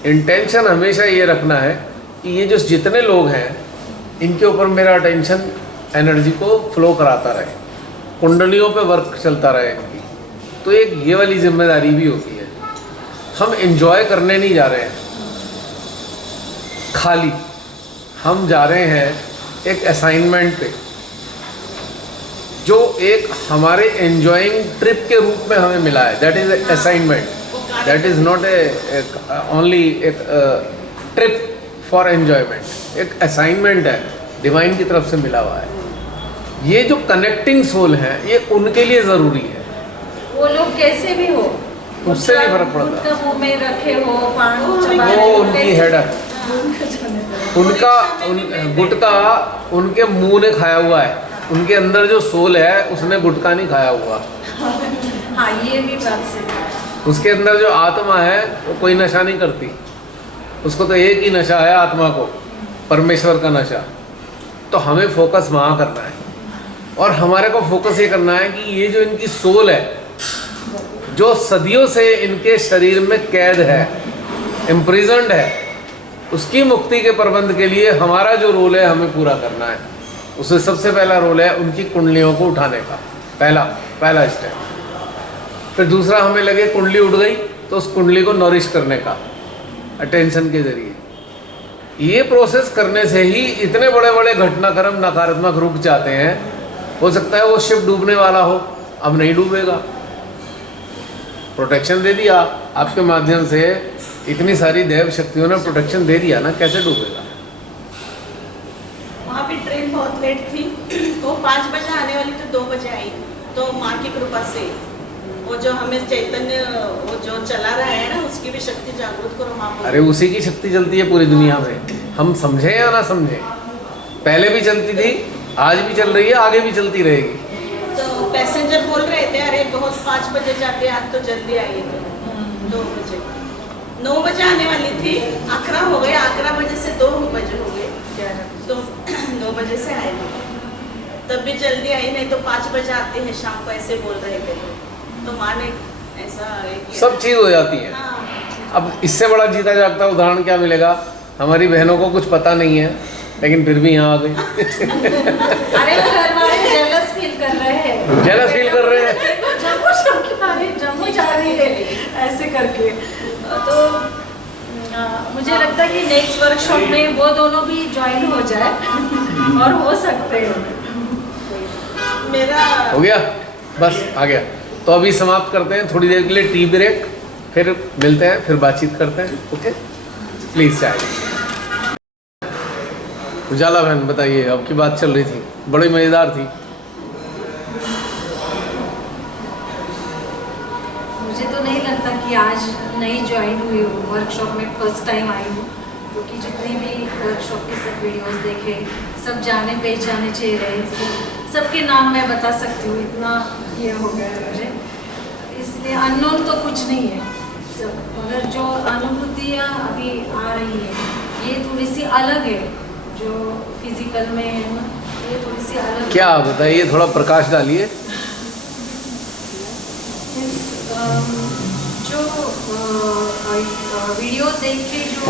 इंटेंशन हमेशा ये रखना है कि ये जो जितने लोग हैं इनके ऊपर मेरा अटेंशन एनर्जी को फ्लो कराता रहे। कुंडलियों पे वर्क चलता रहे इनकी, तो एक ये वाली जिम्मेदारी भी होती है। हम एंजॉय करने नहीं जा रहे हैं खाली, हम जा रहे हैं एक असाइनमेंट पे, जो एक हमारे एंजॉइंग ट्रिप के रूप में हमें मिला है। That is assignment, that is not A only एक ट्रिप फॉर एंजॉयमेंट, एक असाइनमेंट है, डिवाइन की तरफ से मिला हुआ है। ये जो कनेक्टिंग सोल है ये उनके लिए ज़रूरी है। वो लोग कैसे भी हो, उससे नहीं फर्क पड़ता, गुटखा मुंह में रखे हो, पान चबा वो रहे हो, उनकी कैसे- हेड है। उनका गुटका उनके मुंह ने खाया हुआ है, उनके अंदर जो सोल है उसने गुटका नहीं खाया हुआ। हाँ, ये भी बात सही है। उसके अंदर जो आत्मा है वो कोई नशा नहीं करती, उसको तो एक ही नशा है आत्मा को, परमेश्वर का नशा। तो हमें फोकस वहाँ करना है, और हमारे को फोकस ये करना है कि ये जो इनकी सोल है, जो सदियों से इनके शरीर में कैद है, इम्प्रिजन्ड है, उसकी मुक्ति के प्रबंध के लिए हमारा जो रोल है हमें पूरा करना है। उसमें सबसे पहला रोल है उनकी कुंडलियों को उठाने का, पहला स्टेप। फिर दूसरा, हमें लगे कुंडली उठ गई तो उस कुंडली को नॉरिश करने का अटेंशन के जरिए। ये प्रोसेस करने से ही इतने बड़े बड़े घटनाक्रम नकारात्मक रुक जाते हैं। हो सकता है वो शिप डूबने वाला हो, अब नहीं डूबेगा, प्रोटेक्शन दे दिया आपके माध्यम से, इतनी सारी देव शक्तियों ने प्रोटेक्शन दे दिया ना, कैसे डूबेगा। वहाँ भी ट्रेन बहुत लेट थी, वो 5 बजे आने वाली तो 2 बजे आई। तो माँ की कृपा से वो जो हमें चैतन्य वो जो चला रहा है ना, उसकी भी शक्ति जागृत करो माँ। अरे उसी की शक्ति चलती है पूरी दुनिया में, हम समझे या ना समझे। पहले भी चलती थी, आज भी चल रही है, आगे भी चलती रहेगी। तो पैसेंजर बोल रहे थे, अरे बहुत 5 बजे जाते, आज तो जल्दी आइए। तो 2 बजे 9 बजे आने वाली थी, 11 हो गए, 11 बजे से 2 बजे हो गए, तो 9 बजे से आए थे, तब भी जल्दी आई, नहीं तो 5 बजे आते हैं शाम को, ऐसे बोल रहे थे। तो माँ ने ऐसा सब चीज़ हो जाती है। हाँ। अब इससे बड़ा जीता जागता उदाहरण क्या मिलेगा। हमारी बहनों को कुछ पता नहीं है, लेकिन फिर भी यहाँ आ गई। अरे घर वाले जेलस फील कर रहे हैं, जेलस फील कर रहे हैं, जम्मू जा रही है ऐसे करके। तो मुझे लगता है कि नेक्स्ट वर्कशॉप में वो दोनों भी ज्वाइन हो जाए और हो सकते हैं। मेरा हो गया, बस आ गया। तो अभी समाप्त करते हैं, थोड़ी देर के लिए टी ब्रेक, फिर मिलते हैं, फिर बातचीत करते हैं। ओके, प्लीज़ चाय। उजाला बहन बताइए, आपकी बात चल रही थी, बड़ी मज़ेदार थी। मुझे तो नहीं लगता कि आज नई ज्वाइन हुई हूँ, वर्कशॉप में फर्स्ट टाइम आई हूँ, क्योंकि जितनी भी वर्कशॉप के सब वीडियोस देखे, सब जाने पहचाने चेहरे, सबके नाम मैं बता सकती हूँ, इतना ये हो गया है मुझे। इसलिए अननोन तो कुछ नहीं है सब, मगर जो अनुभूतियाँ अभी आ रही है ये थोड़ी सी अलग है, जो फिजिकल में है ना, ये थोड़ी सी अलग क्या बताइए, थोड़ा प्रकाश डालिए। जो वीडियो देख के जो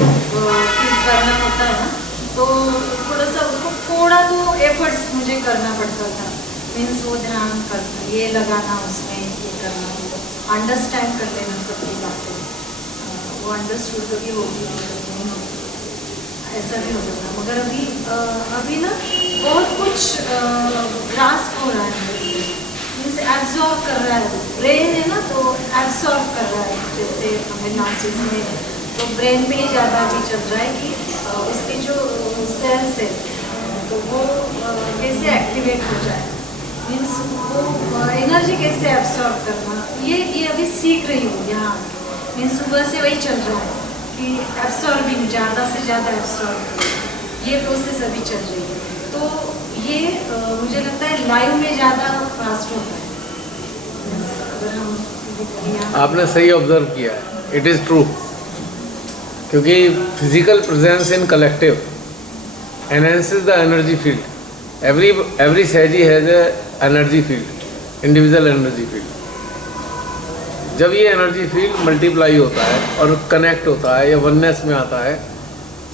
फील करना होता है ना, तो थोड़ा सा उसको थोड़ा तो एफर्ट्स मुझे करना पड़ता था। मीन्स वो ध्यान करना, ये लगाना, उसमें ये करना, वो अंडरस्टैंड कर लेना सबकी बातें। वो अंडरस्टूड कभी होगी नहीं होगी, ऐसा भी होता था। मगर अभी ना बहुत कुछ ग्रास्प हो रहा है, मीन्स एब्जॉर्ब कर रहा है। ब्रेन है ना, तो एब्जॉर्ब कर रहा है। जैसे हमें नासिस में तो ब्रेन में ही ज़्यादा भी चल रहा है कि उसके जो सेल्स है तो वो कैसे एक्टिवेट हो जाए, मीन्स वो एनर्जी कैसे एब्जॉर्ब करना, ये अभी सीख रही हूँ यहाँ। मीन्स सुबह से वही चल रहा है कि एब्सॉर्बिंग, ज़्यादा से ज़्यादा एब्सॉर्ब, ये प्रोसेस अभी चल रही है। तो ये मुझे लगता है लाइव में ज़्यादा फास्ट होता है। अगर हम आपने सही ऑब्जर्व किया है, इट इज़ ट्रू, क्योंकि physical presence in collective enhances the energy field. Every Sahaji has a energy field, individual energy field. जब ये एनर्जी फील्ड मल्टीप्लाई होता है और कनेक्ट होता है या वननेस में आता है,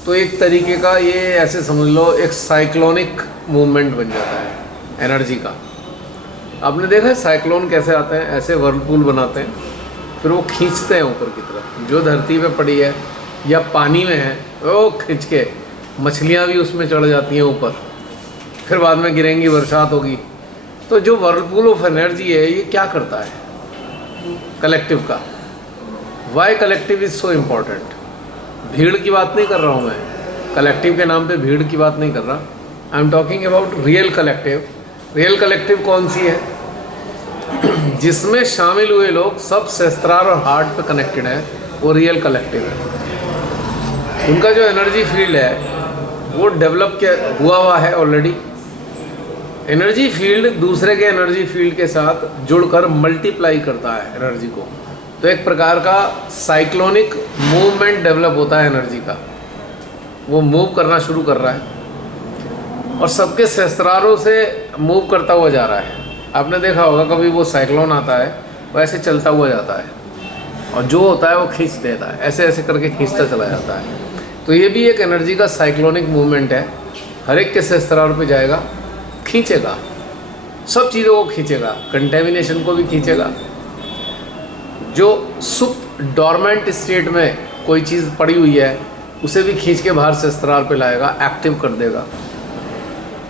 तो एक तरीके का ये ऐसे समझ लो एक साइक्लोनिक मूवमेंट बन जाता है एनर्जी का। आपने देखा है साइक्लोन कैसे आते हैं, ऐसे वर्लपूल बनाते हैं, फिर वो खींचते हैं ऊपर की तरफ, जो धरती पे पड़ी है या पानी में है वो खींच के, मछलियाँ भी उसमें चढ़ जाती हैं ऊपर, फिर बाद में गिरेंगी, बरसात होगी। तो जो वर्लपूल ऑफ एनर्जी है ये क्या करता है कलेक्टिव का? Why collective is so important? भीड़ की बात नहीं कर रहा हूँ मैं, कलेक्टिव के नाम पे भीड़ की बात नहीं कर रहा, I am talking about real collective. Real collective कौन सी है? जिसमें शामिल हुए लोग सब सहस्त्रार और हार्ट पे कनेक्टेड है, वो रियल कलेक्टिव है। उनका जो एनर्जी फील्ड है वो डेवलप हुआ है ऑलरेडी। एनर्जी फील्ड दूसरे के एनर्जी फील्ड के साथ जुड़कर मल्टीप्लाई करता है एनर्जी को, तो एक प्रकार का साइक्लोनिक मूवमेंट डेवलप होता है एनर्जी का, वो मूव करना शुरू कर रहा है और सबके सहस्त्रारों से मूव करता हुआ जा रहा है। आपने देखा होगा कभी वो साइक्लोन आता है वो ऐसे चलता हुआ जाता है और जो होता है वो खींच देता है, ऐसे ऐसे करके खींचता चला जाता है। तो ये भी एक एनर्जी का साइक्लोनिक मूवमेंट है, हर एक के सहस्त्रार पे जाएगा, खींचेगा, सब चीज़ों को खींचेगा, कंटेमिनेशन को भी खींचेगा। जो सुप्त डॉर्मेंट स्टेट में कोई चीज़ पड़ी हुई है उसे भी खींच के बाहर सहस्त्रार पे लाएगा, एक्टिव कर देगा।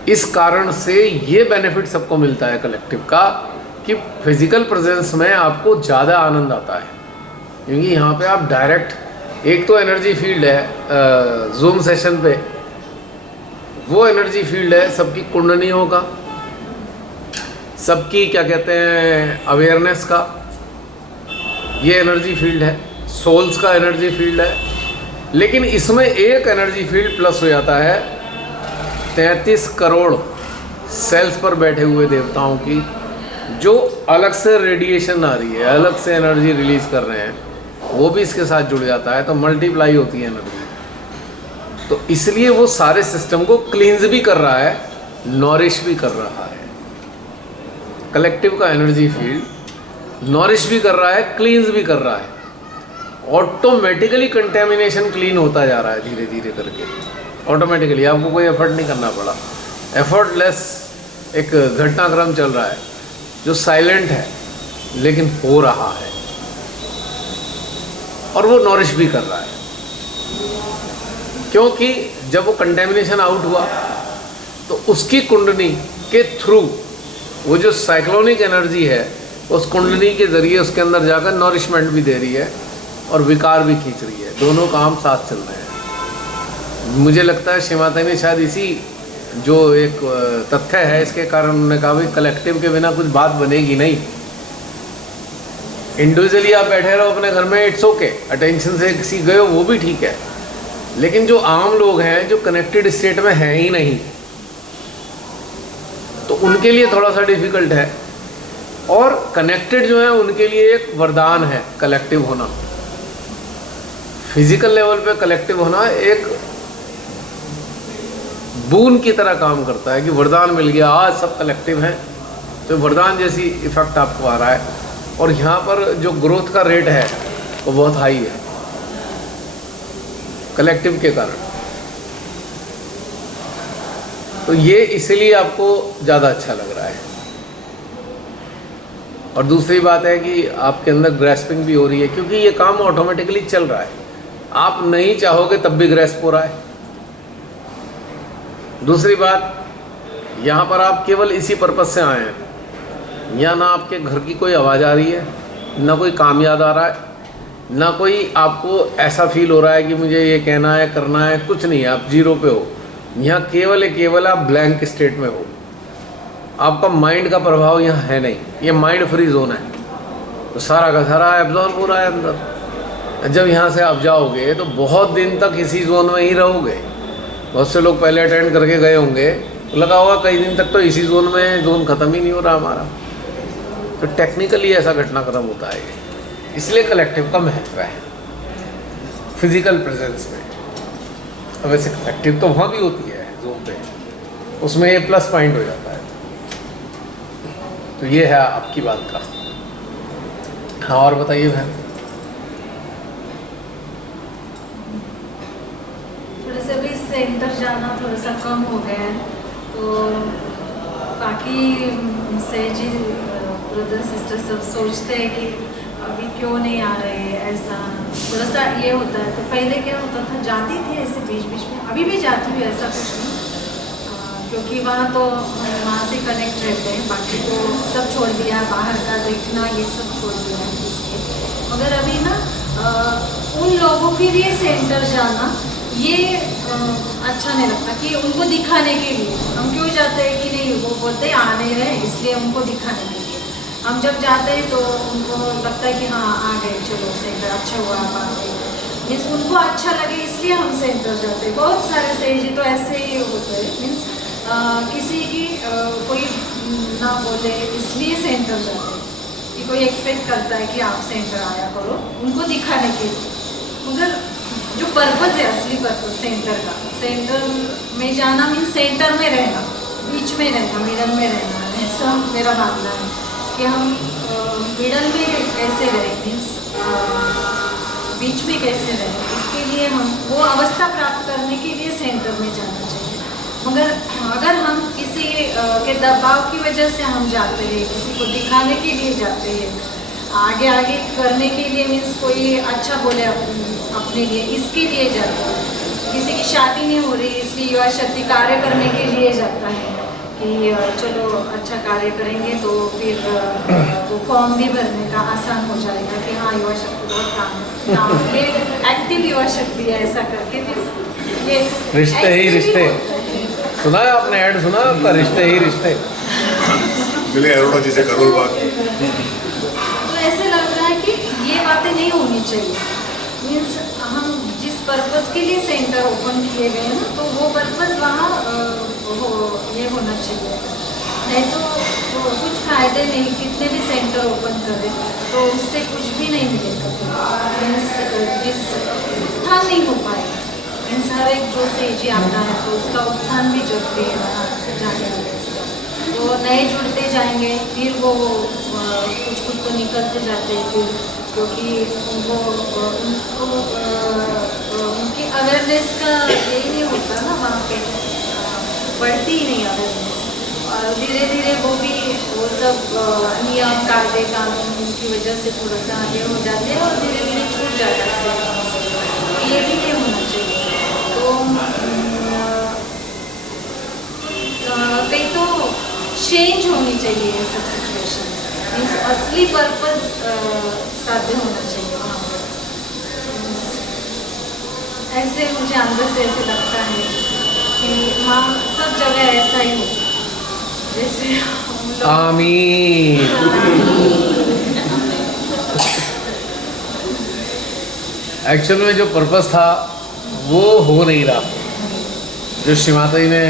इस कारण से ये बेनिफिट सबको मिलता है कलेक्टिव का कि फिजिकल प्रेजेंस में आपको ज़्यादा आनंद आता है, क्योंकि यहाँ पे आप डायरेक्ट, एक तो एनर्जी फील्ड है जूम सेशन पे, वो एनर्जी फील्ड है सबकी कुंडलियों का, सबकी क्या कहते हैं अवेयरनेस का, ये एनर्जी फील्ड है, सोल्स का एनर्जी फील्ड है। लेकिन इसमें एक एनर्जी फील्ड प्लस हो जाता है 33 करोड़ सेल्स पर बैठे हुए देवताओं की, जो अलग से रेडिएशन आ रही है, अलग से एनर्जी रिलीज कर रहे हैं, वो भी इसके साथ जुड़ जाता है, तो मल्टीप्लाई होती है एनर्जी। तो इसलिए वो सारे सिस्टम को क्लींस भी कर रहा है, नॉरिश भी कर रहा है। कलेक्टिव का एनर्जी फील्ड नॉरिश भी कर रहा है, क्लींस भी कर रहा है, ऑटोमेटिकली कंटेमिनेशन क्लीन होता जा रहा है धीरे धीरे करके, ऑटोमेटिकली, आपको कोई एफर्ट नहीं करना पड़ा। एफर्टलेस एक घटनाक्रम चल रहा है जो साइलेंट है लेकिन हो रहा है, और वो नॉरिश भी कर रहा है, क्योंकि जब वो कंटेमिनेशन आउट हुआ तो उसकी कुंडली के थ्रू वो जो साइक्लोनिक एनर्जी है उस कुंडली के ज़रिए उसके अंदर जाकर नॉरिशमेंट भी दे रही है और विकार भी खींच रही है, दोनों काम साथ चल रहे हैं। मुझे लगता है श्रीमाता ने शायद इसी जो एक तथ्य है इसके कारण उन्होंने कहा भाई कलेक्टिव के बिना कुछ बात बनेगी नहीं। इंडिविजुअली आप बैठे रहो अपने घर में, इट्स ओके, अटेंशन से किसी गए हो वो भी ठीक है, लेकिन जो आम लोग हैं जो कनेक्टेड स्टेट में हैं ही नहीं, तो उनके लिए थोड़ा सा डिफिकल्ट है। और कनेक्टेड जो है उनके लिए एक वरदान है कलेक्टिव होना, फिजिकल लेवल पे कलेक्टिव होना एक बून की तरह काम करता है कि वरदान मिल गया, आज सब कलेक्टिव हैं, तो वरदान जैसी इफेक्ट आपको आ रहा है। और यहाँ पर जो ग्रोथ का रेट है वो बहुत हाई है कलेक्टिव के कारण, तो ये इसलिए आपको ज़्यादा अच्छा लग रहा है। और दूसरी बात है कि आपके अंदर ग्रेस्पिंग भी हो रही है, क्योंकि ये काम ऑटोमेटिकली चल रहा है, आप नहीं चाहोगे तब भी ग्रेस्प हो रहा है। दूसरी बात, यहाँ पर आप केवल इसी पर्पज़ से आए हैं, या ना आपके घर की कोई आवाज़ आ रही है, ना कोई काम याद आ रहा है, ना कोई आपको ऐसा फील हो रहा है कि मुझे ये कहना है करना है, कुछ नहीं, आप जीरो पे हो। यहाँ केवल आप ब्लैंक स्टेट में हो, आपका माइंड का प्रभाव यहाँ है नहीं, ये माइंड फ्री जोन है, तो सारा का सारा एब्जॉर्ब हो रहा है अंदर। जब यहाँ से आप जाओगे तो बहुत दिन तक इसी जोन में ही रहोगे। बहुत से लोग पहले अटेंड करके गए होंगे, तो लगा होगा कई दिन तक तो इसी जोन में, जोन ख़त्म ही नहीं हो रहा हमारा। तो टेक्निकली ऐसा घटनाक्रम होता है, इसलिए कलेक्टिव का महत्व है फिजिकल प्रेजेंस में। अब वैसे कलेक्टिव तो वहाँ भी होती है जोन पे, उसमें ये प्लस पॉइंट हो जाता है। तो ये है आपकी बात का। हाँ, और बताइए बहन। थोड़ा सा भी सेंटर जाना थोड़ा सा कम हो गया है, तो बाकी सही जी ब्रदर सिस्टर सब सोचते हैं कि अभी क्यों नहीं आ रहे, ऐसा थोड़ा सा ये होता है। तो पहले क्या होता था, जाती थी ऐसे बीच बीच में, अभी भी जाती हूँ, ऐसा कुछ नहीं, क्योंकि वहाँ तो वहाँ से कनेक्ट रहते हैं, बाकी तो सब छोड़ दिया, बाहर का देखना ये सब छोड़ दिया है इसलिए। मगर अभी ना उन लोगों के लिए सेंटर जाना ये अच्छा नहीं लगता, कि उनको दिखाने के लिए हम क्यों जाते हैं, कि नहीं वो बोलते हैं आ नहीं रहे इसलिए उनको दिखाने के लिए। हम जब जाते हैं तो उनको लगता है कि हाँ आ गए, चलो सेंटर अच्छा हुआ, आप आ गए, मीन्स उनको अच्छा लगे इसलिए हम सेंटर जाते हैं। बहुत सारे सही जी तो ऐसे ही होते हैं, मीन्स किसी की कोई ना बोले इसलिए सेंटर जाते हैं, कि कोई एक्सपेक्ट करता है कि आप सेंटर आया करो उनको दिखाने के लिए। मगर जो पर्पज़ है, असली पर्पज़ सेंटर का, सेंटर में जाना मीन्स सेंटर में रहना, बीच में रहना, मिडल में रहना, ऐसा मेरा मानना है कि हम मिडल में कैसे रहें, मीन्स बीच में कैसे रहें, इसके लिए हम वो अवस्था प्राप्त करने के लिए सेंटर में जाना चाहिए। मगर अगर हम किसी के दबाव की वजह से हम जाते हैं, किसी को दिखाने के लिए जाते हैं, आगे आगे करने के लिए, मीन्स कोई अच्छा बोले अपने लिए, इसके लिए जाता है। किसी की शादी नहीं हो रही इसलिए युवा शक्ति कार्य करने के लिए जाता है, कि चलो अच्छा कार्य करेंगे तो फिर वो फॉर्म भी भरने का आसान हो जाएगा, कि हाँ युवा शक्ति बहुत काम ये एक्टिव युवा शक्ति है, ऐसा करके फिर ये रिश्ते ही रिश्ते, सुना है आपने, ऐड सुना आपका, रिश्ते ही रिश्ते मिले अरोड़ा जी से करोड़ बात। तो ऐसे लग रहा है कि ये बातें नहीं होनी चाहिए, मीन्स हम जिस पर्पज़ के लिए सेंटर ओपन किए गए हैं ना, तो वो पर्पज़ वहाँ ये होना चाहिए, नहीं तो कुछ फायदे नहीं, कितने भी सेंटर ओपन करें तो उससे कुछ भी नहीं मिलेगा, मीन्स जिस उत्थान नहीं हो पाएगा, मीन्स हर एक जो सेजी आता है तो उसका उत्थान भी जरूरी है वहाँ जाने वाले इसका। तो नए जुड़ते जाएंगे, फिर वो कुछ तो निकलते जाते हैं, फिर क्योंकि उनको उनकी अवेयरनेस का यही नहीं होता ना, वहाँ पे बढ़ती ही नहीं अवेयरनेस, और धीरे धीरे वो सब नियम कायदे कानून की वजह से थोड़ा सा आगे हो जाते हैं और धीरे धीरे छूट जाता है। ये भी नहीं होना चाहिए। तो कहीं तो चेंज होनी चाहिए ये सब सिचुएशन, मीन्स असली पर्पज़ साध्य होना चाहिए वहाँ पर। ऐसे मुझे अंदर से ऐसे लगता है कि हाँ सब जगह ऐसा ही हो, जैसे हम लोग आमीन। एक्चुअल में जो पर्पस था वो हो नहीं रहा, जो श्री माता जी ने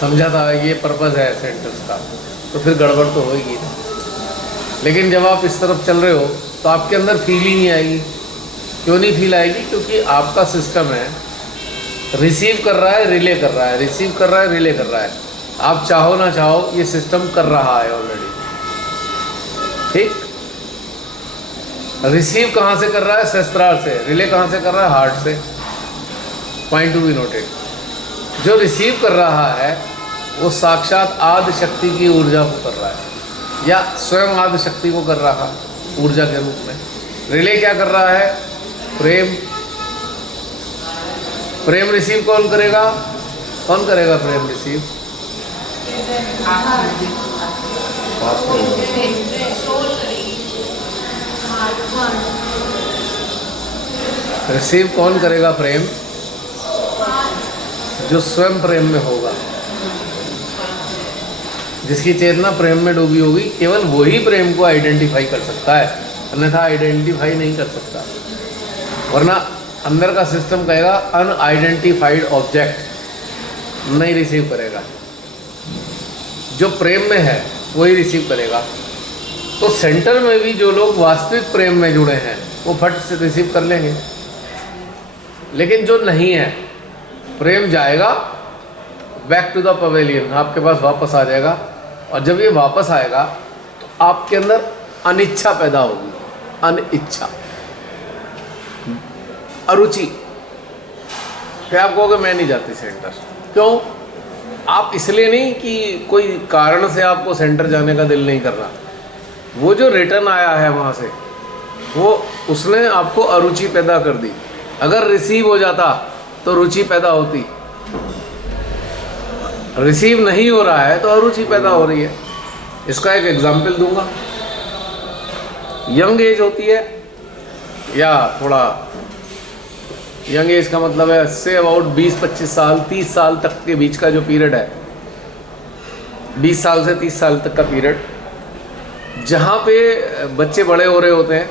समझा था ये पर्पस है सेंटर्स का, तो फिर गड़बड़ तो होगी। लेकिन जब आप इस तरफ चल रहे हो तो आपके अंदर फील ही नहीं आएगी। क्यों नहीं फील आएगी? क्योंकि आपका सिस्टम है, रिसीव कर रहा है, रिले कर रहा है, रिसीव कर रहा है, रिले कर रहा है। आप चाहो ना चाहो ये सिस्टम कर रहा है ऑलरेडी। ठीक, रिसीव कहाँ से कर रहा है? शस्त्रार से। रिले कहाँ से कर रहा है? हार्ट से। Point to be noted. जो रिसीव कर रहा है वो साक्षात आदि शक्ति की ऊर्जा को कर रहा है, या स्वयं आदि शक्ति को कर रहा है ऊर्जा के रूप में। रिले क्या कर रहा है? प्रेम। प्रेम रिसीव कौन करेगा? कौन करेगा प्रेम रिसीव? रिसीव कौन करेगा प्रेम? जो स्वयं प्रेम में होगा, जिसकी चेतना प्रेम में डूबी होगी, केवल वही प्रेम को आइडेंटिफाई कर सकता है, अन्यथा आइडेंटिफाई नहीं कर सकता। वरना अंदर का सिस्टम कहेगा अनआइडेंटिफाइड ऑब्जेक्ट, नहीं रिसीव करेगा। जो प्रेम में है वही रिसीव करेगा। तो सेंटर में भी जो लोग वास्तविक प्रेम में जुड़े हैं वो फट से रिसीव कर लेंगे। लेकिन जो नहीं है, प्रेम जाएगा बैक टू द पवेलियन, आपके पास वापस आ जाएगा। और जब ये वापस आएगा तो आपके अंदर अनिच्छा पैदा होगी, अनिच्छा, अरुचि। फिर आप कहोगे मैं नहीं जाती सेंटर। क्यों? आप इसलिए नहीं कि कोई कारण से आपको सेंटर जाने का दिल नहीं कर रहा, वो जो रिटर्न आया है वहाँ से, वो उसने आपको अरुचि पैदा कर दी। अगर रिसीव हो जाता तो रुचि पैदा होती, रिसीव नहीं हो रहा है तो अरुचि पैदा हो रही है। इसका एक एग्जाम्पल दूंगा। यंग एज होती है, या थोड़ा यंग एज का मतलब है से अबाउट 20-25 साल 30 साल तक के बीच का जो पीरियड है, 20 साल से 30 साल तक का पीरियड, जहाँ पे बच्चे बड़े हो रहे होते हैं,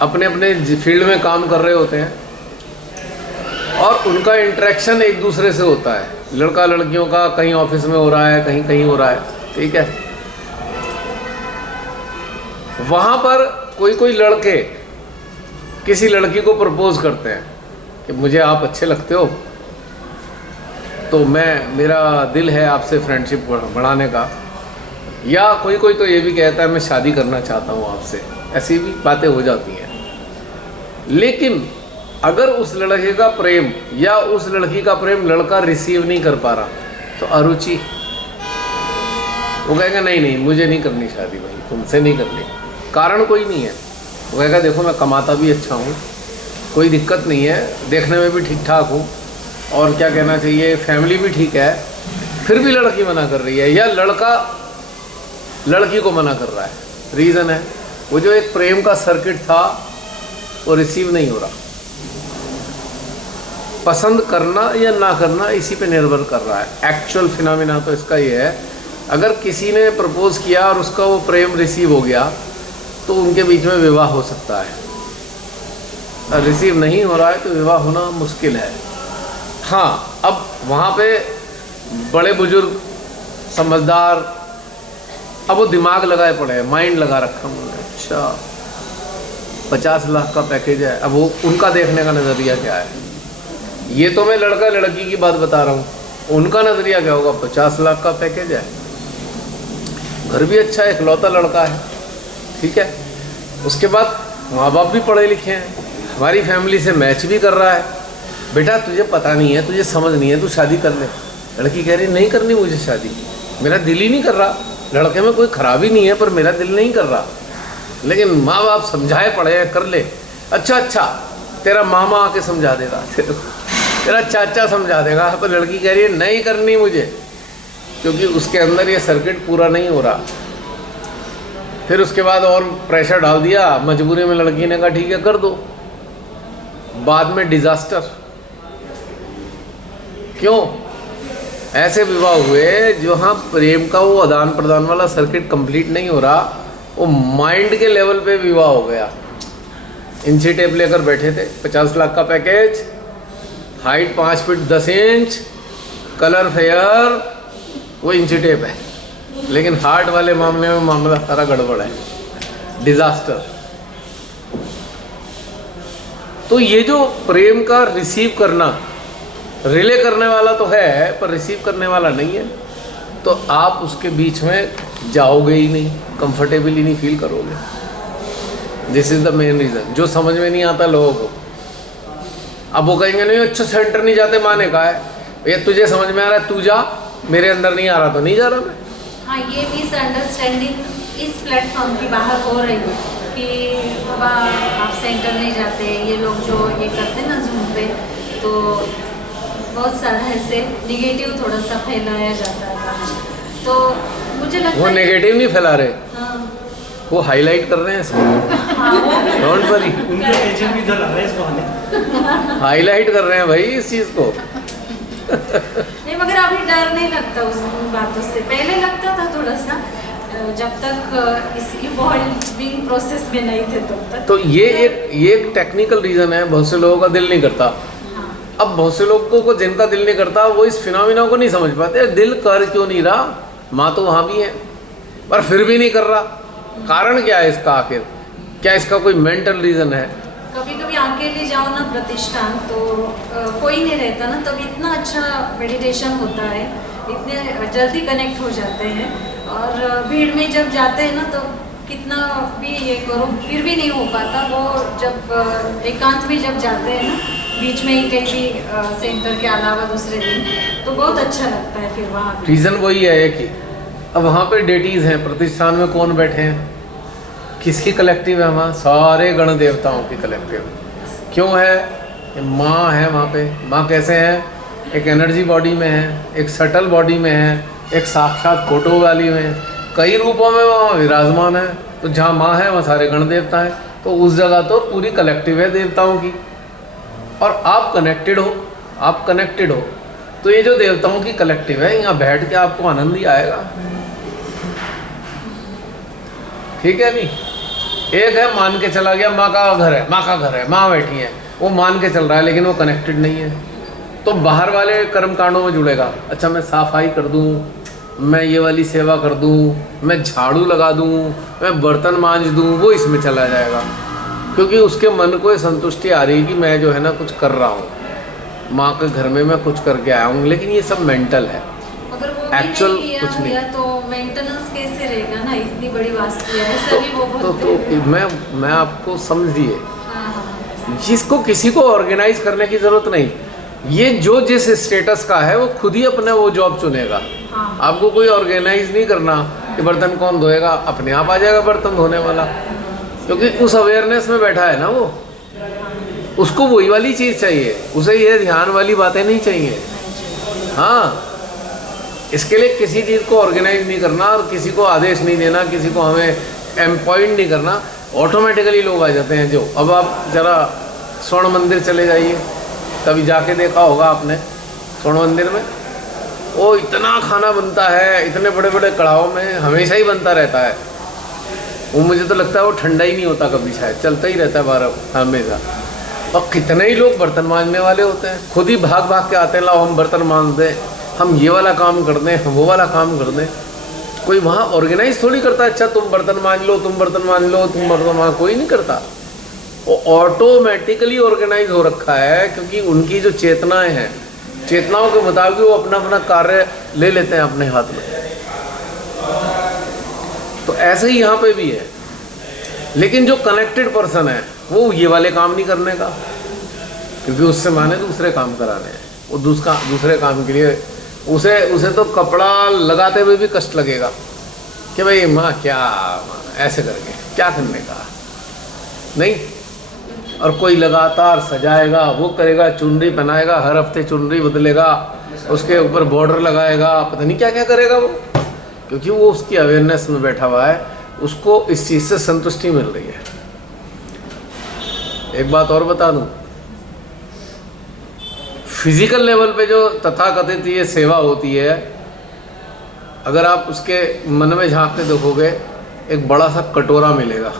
अपने अपने फील्ड में काम कर रहे होते हैं, और उनका इंटरेक्शन एक दूसरे से होता है। लड़का लड़कियों का कहीं ऑफिस में हो रहा है, कहीं कहीं हो रहा है, ठीक है। वहाँ पर कोई कोई लड़के किसी लड़की को प्रपोज करते हैं कि मुझे आप अच्छे लगते हो, तो मेरा दिल है आपसे फ्रेंडशिप बढ़ाने का। या कोई कोई तो ये भी कहता है मैं शादी करना चाहता हूँ आपसे, ऐसी भी बातें हो जाती हैं। लेकिन अगर उस लड़के का प्रेम या उस लड़की का प्रेम लड़का रिसीव नहीं कर पा रहा, तो अरुचि, वो कहेगा नहीं नहीं मुझे नहीं करनी शादी भाई, तुमसे नहीं करनी। कारण कोई नहीं है, वो कहेगा देखो मैं कमाता भी अच्छा हूँ, कोई दिक्कत नहीं है, देखने में भी ठीक ठाक हूँ, और क्या कहना चाहिए फैमिली भी ठीक है, फिर भी लड़की मना कर रही है, या लड़का लड़की को मना कर रहा है। रीज़न है वो जो एक प्रेम का सर्किट था वो रिसीव नहीं हो रहा। पसंद करना या ना करना इसी पे निर्भर कर रहा है। एक्चुअल फिनोमिना तो इसका ये है, अगर किसी ने प्रपोज किया और उसका वो प्रेम रिसीव हो गया तो उनके बीच में विवाह हो सकता है, और रिसीव नहीं हो रहा है तो विवाह होना मुश्किल है। हाँ, अब वहाँ पे बड़े बुजुर्ग समझदार, अब वो दिमाग लगाए पड़े हैं, माइंड लगा रखा उन्होंने, अच्छा 50 लाख का पैकेज है, अब वो उनका देखने का नज़रिया क्या है। ये तो मैं लड़का लड़की की बात बता रहा हूँ, उनका नज़रिया क्या होगा। 50 लाख का पैकेज है, घर भी अच्छा है, इकलौता लड़का है, ठीक है। उसके बाद माँ बाप भी पढ़े लिखे हैं, हमारी फैमिली से मैच भी कर रहा है। बेटा तुझे पता नहीं है, तुझे समझ नहीं है, तू शादी कर ले। लड़की कह रही नहीं करनी मुझे शादी, मेरा दिल ही नहीं कर रहा। लड़के में कोई खराबी नहीं है, पर मेरा दिल नहीं कर रहा। लेकिन माँ बाप समझाए पड़े हैं, कर ले। अच्छा तेरा मामा आके समझा देगा, तेरा चाचा समझा देगा, पर लड़की कह रही है नहीं करनी मुझे, क्योंकि उसके अंदर ये सर्किट पूरा नहीं हो रहा। फिर उसके बाद और प्रेशर डाल दिया, मजबूरी में लड़की ने कहा ठीक है कर दो। बाद में डिजास्टर। क्यों? ऐसे विवाह हुए जहाँ प्रेम का वो आदान प्रदान वाला सर्किट कंप्लीट नहीं हो रहा, वो माइंड के लेवल पे विवाह हो गया। इंची टेप लेकर बैठे थे, 50 लाख का package, height 5 feet 10 inch, colour fair, वो इंची टेप है। लेकिन हार्ट वाले मामले में मामला सारा गड़बड़ है, डिजास्टर। तो ये जो प्रेम का रिसीव करना, रिले करने वाला तो है पर रिसीव करने वाला नहीं है, तो आप उसके बीच में जाओगे ही नहीं, कंफर्टेबल ही नहीं फील करोगे। This is the main reason, जो समझ में नहीं आता लोगों को। अब वो कहेंगे नहीं अच्छा सेंटर नहीं जाते, माने का है ये तुझे समझ में आ रहा है, तू जा, मेरे अंदर नहीं आ रहा तो नहीं जा रहा मैं। हाँ, ये मिसअंडरस्टैंडिंग इस प्लेटफॉर्म की बाहर हो रही है कि बाबा आप सेंटर नहीं जाते, ये लोग जो ये करते हैं ना जूम पे, तो बहुत सारा ऐसे निगेटिव थोड़ा सा फैलाया जाता है। तो मुझे लगता वो है नेगेटिव नहीं फैला रहे, हाँ, वो हाईलाइट कर रहे हैं इसको। हाँ, वो डोंट वरी, उनका टेंशन भी इधर आ रहा है इस बहाने। हाईलाइट कर रहे हैं भाई इस चीज़ को। नहीं, मगर अभी डर नहीं लगता उस बातों से। पहले लगता था थोड़ा सा, जब तक इस इवॉल्विंग प्रोसेस में नहीं थे तब तक। तो ये एक टेक्निकल रीज़न है, बहुत से लोगों का दिल नहीं करता। हाँ, अब बहुत से लोगों को जिनका दिल नहीं करता वो इस फिनोमिना को नहीं समझ पाते, दिल कर क्यों नहीं रहा, माँ तो वहाँ भी है पर फिर भी नहीं कर रहा। कारण क्या है इसका आखिर? क्या इसका कोई मेंटल रीज़न है? कभी कभी अकेले जाओ ना प्रतिष्ठान, तो कोई नहीं रहता ना, तब इतना अच्छा मेडिटेशन होता है, इतने जल्दी कनेक्ट हो जाते हैं। और भीड़ में जब जाते हैं ना, तो कितना भी ये करो फिर भी नहीं हो पाता। वो जब एकांत में जब जाते हैं ना, बीच में ही कहीं भी सेंटर के अलावा दूसरे दिन, तो बहुत अच्छा लगता है फिर वहाँ भी। रीज़न वही है कि अब वहाँ पे डेटीज़ हैं, प्रतिष्ठान में कौन बैठे हैं, किसकी कलेक्टिव है वहाँ? सारे गण देवताओं की कलेक्टिव। क्यों है? माँ है वहाँ पे। माँ कैसे है? एक एनर्जी बॉडी में है, एक सटल बॉडी में है, एक साक्षात फोटो वाली में, कई रूपों में वहाँ विराजमान है। तो जहाँ माँ है वहाँ सारे गण देवता हैं। तो उस जगह तो पूरी कलेक्टिव है देवताओं की, और आप कनेक्टेड हो, आप कनेक्टेड हो, तो ये जो देवताओं की कलेक्टिव है, यहाँ बैठ के आपको आनंद ही आएगा। ठीक है नहीं? एक है मान के चला गया माँ का घर है, माँ का घर है, माँ बैठी है, वो मान के चल रहा है लेकिन वो कनेक्टेड नहीं है, तो बाहर वाले कर्म कांडों में जुड़ेगा। अच्छा मैं सफाई कर दूँ, मैं ये वाली सेवा कर दूँ, मैं झाड़ू लगा दूँ, मैं बर्तन मांज दूँ, वो इसमें चला जाएगा, क्योंकि उसके मन को ये संतुष्टि आ रही है कि मैं जो है ना कुछ कर रहा हूँ, माँ के घर में मैं कुछ करके आया हूँ। लेकिन ये सब मेंटल है, अगर वो एक्चुअल भी कुछ नहीं। किया तो मेंटेनेंस कैसे रहेगा ना, इतनी बड़ी वास्तु है सभी वो बहुत मैं आपको समझिए, हाँ, जिसको किसी को ऑर्गेनाइज करने की जरूरत नहीं, ये जो जिस स्टेटस का है वो खुद ही अपना वो जॉब चुनेगा। हाँ। आपको कोई ऑर्गेनाइज नहीं करना कि बर्तन कौन धोएगा, अपने आप आ जाएगा बर्तन धोने वाला, क्योंकि उस अवेयरनेस में बैठा है ना वो, उसको वही वाली चीज़ चाहिए, उसे ये ध्यान वाली बातें नहीं चाहिए। हाँ, इसके लिए किसी चीज़ को ऑर्गेनाइज नहीं करना और किसी को आदेश नहीं देना, किसी को हमें एम्पॉइंट नहीं करना, ऑटोमेटिकली लोग आ जाते हैं। जो अब आप ज़रा स्वर्ण मंदिर चले जाइए, कभी जाके देखा होगा आपने स्वर्ण मंदिर में, वो इतना खाना बनता है, इतने बड़े बड़े कढ़ाओं में हमेशा ही बनता रहता है। वो मुझे तो लगता है वो ठंडा ही नहीं होता कभी, शायद चलता ही रहता है 12 हमेशा। और कितने ही लोग बर्तन मांजने वाले होते हैं, खुद ही भाग भाग के आते हैं, लाओ हम बर्तन मांज दें, हम ये वाला काम कर दें, हम वो वाला काम कर दें। कोई वहाँ ऑर्गेनाइज थोड़ी करता है, अच्छा तुम बर्तन मांज लो, तुम बर्तन मांज लो, तुम बर्तन मांज, कोई नहीं करता। वो ऑटोमेटिकली ऑर्गेनाइज हो रखा है, क्योंकि उनकी जो चेतनाएं हैं, चेतनाओं के मुताबिक वो अपना अपना कार्य ले लेते हैं अपने हाथ में। तो ऐसे ही यहाँ पे भी है। लेकिन जो कनेक्टेड पर्सन है वो ये वाले काम नहीं करने का, क्योंकि उससे माने दूसरे काम कराने हैं। वो दूसरे काम के लिए उसे तो कपड़ा लगाते हुए भी कष्ट लगेगा कि भाई माँ क्या ऐसे करके क्या करने का नहीं। और कोई लगातार सजाएगा, वो करेगा, चुनरी पहनाएगा, हर हफ्ते चुनरी बदलेगा, उसके ऊपर बॉर्डर लगाएगा, पता नहीं क्या क्या करेगा वो, क्योंकि वो उसकी अवेयरनेस में बैठा हुआ है, उसको इस चीज़ से संतुष्टि मिल रही है। एक बात और बता दूं, फिजिकल लेवल पे जो तथाकथित ये सेवा होती है, अगर आप उसके मन में झांक के देखोगे, एक बड़ा सा कटोरा मिलेगा,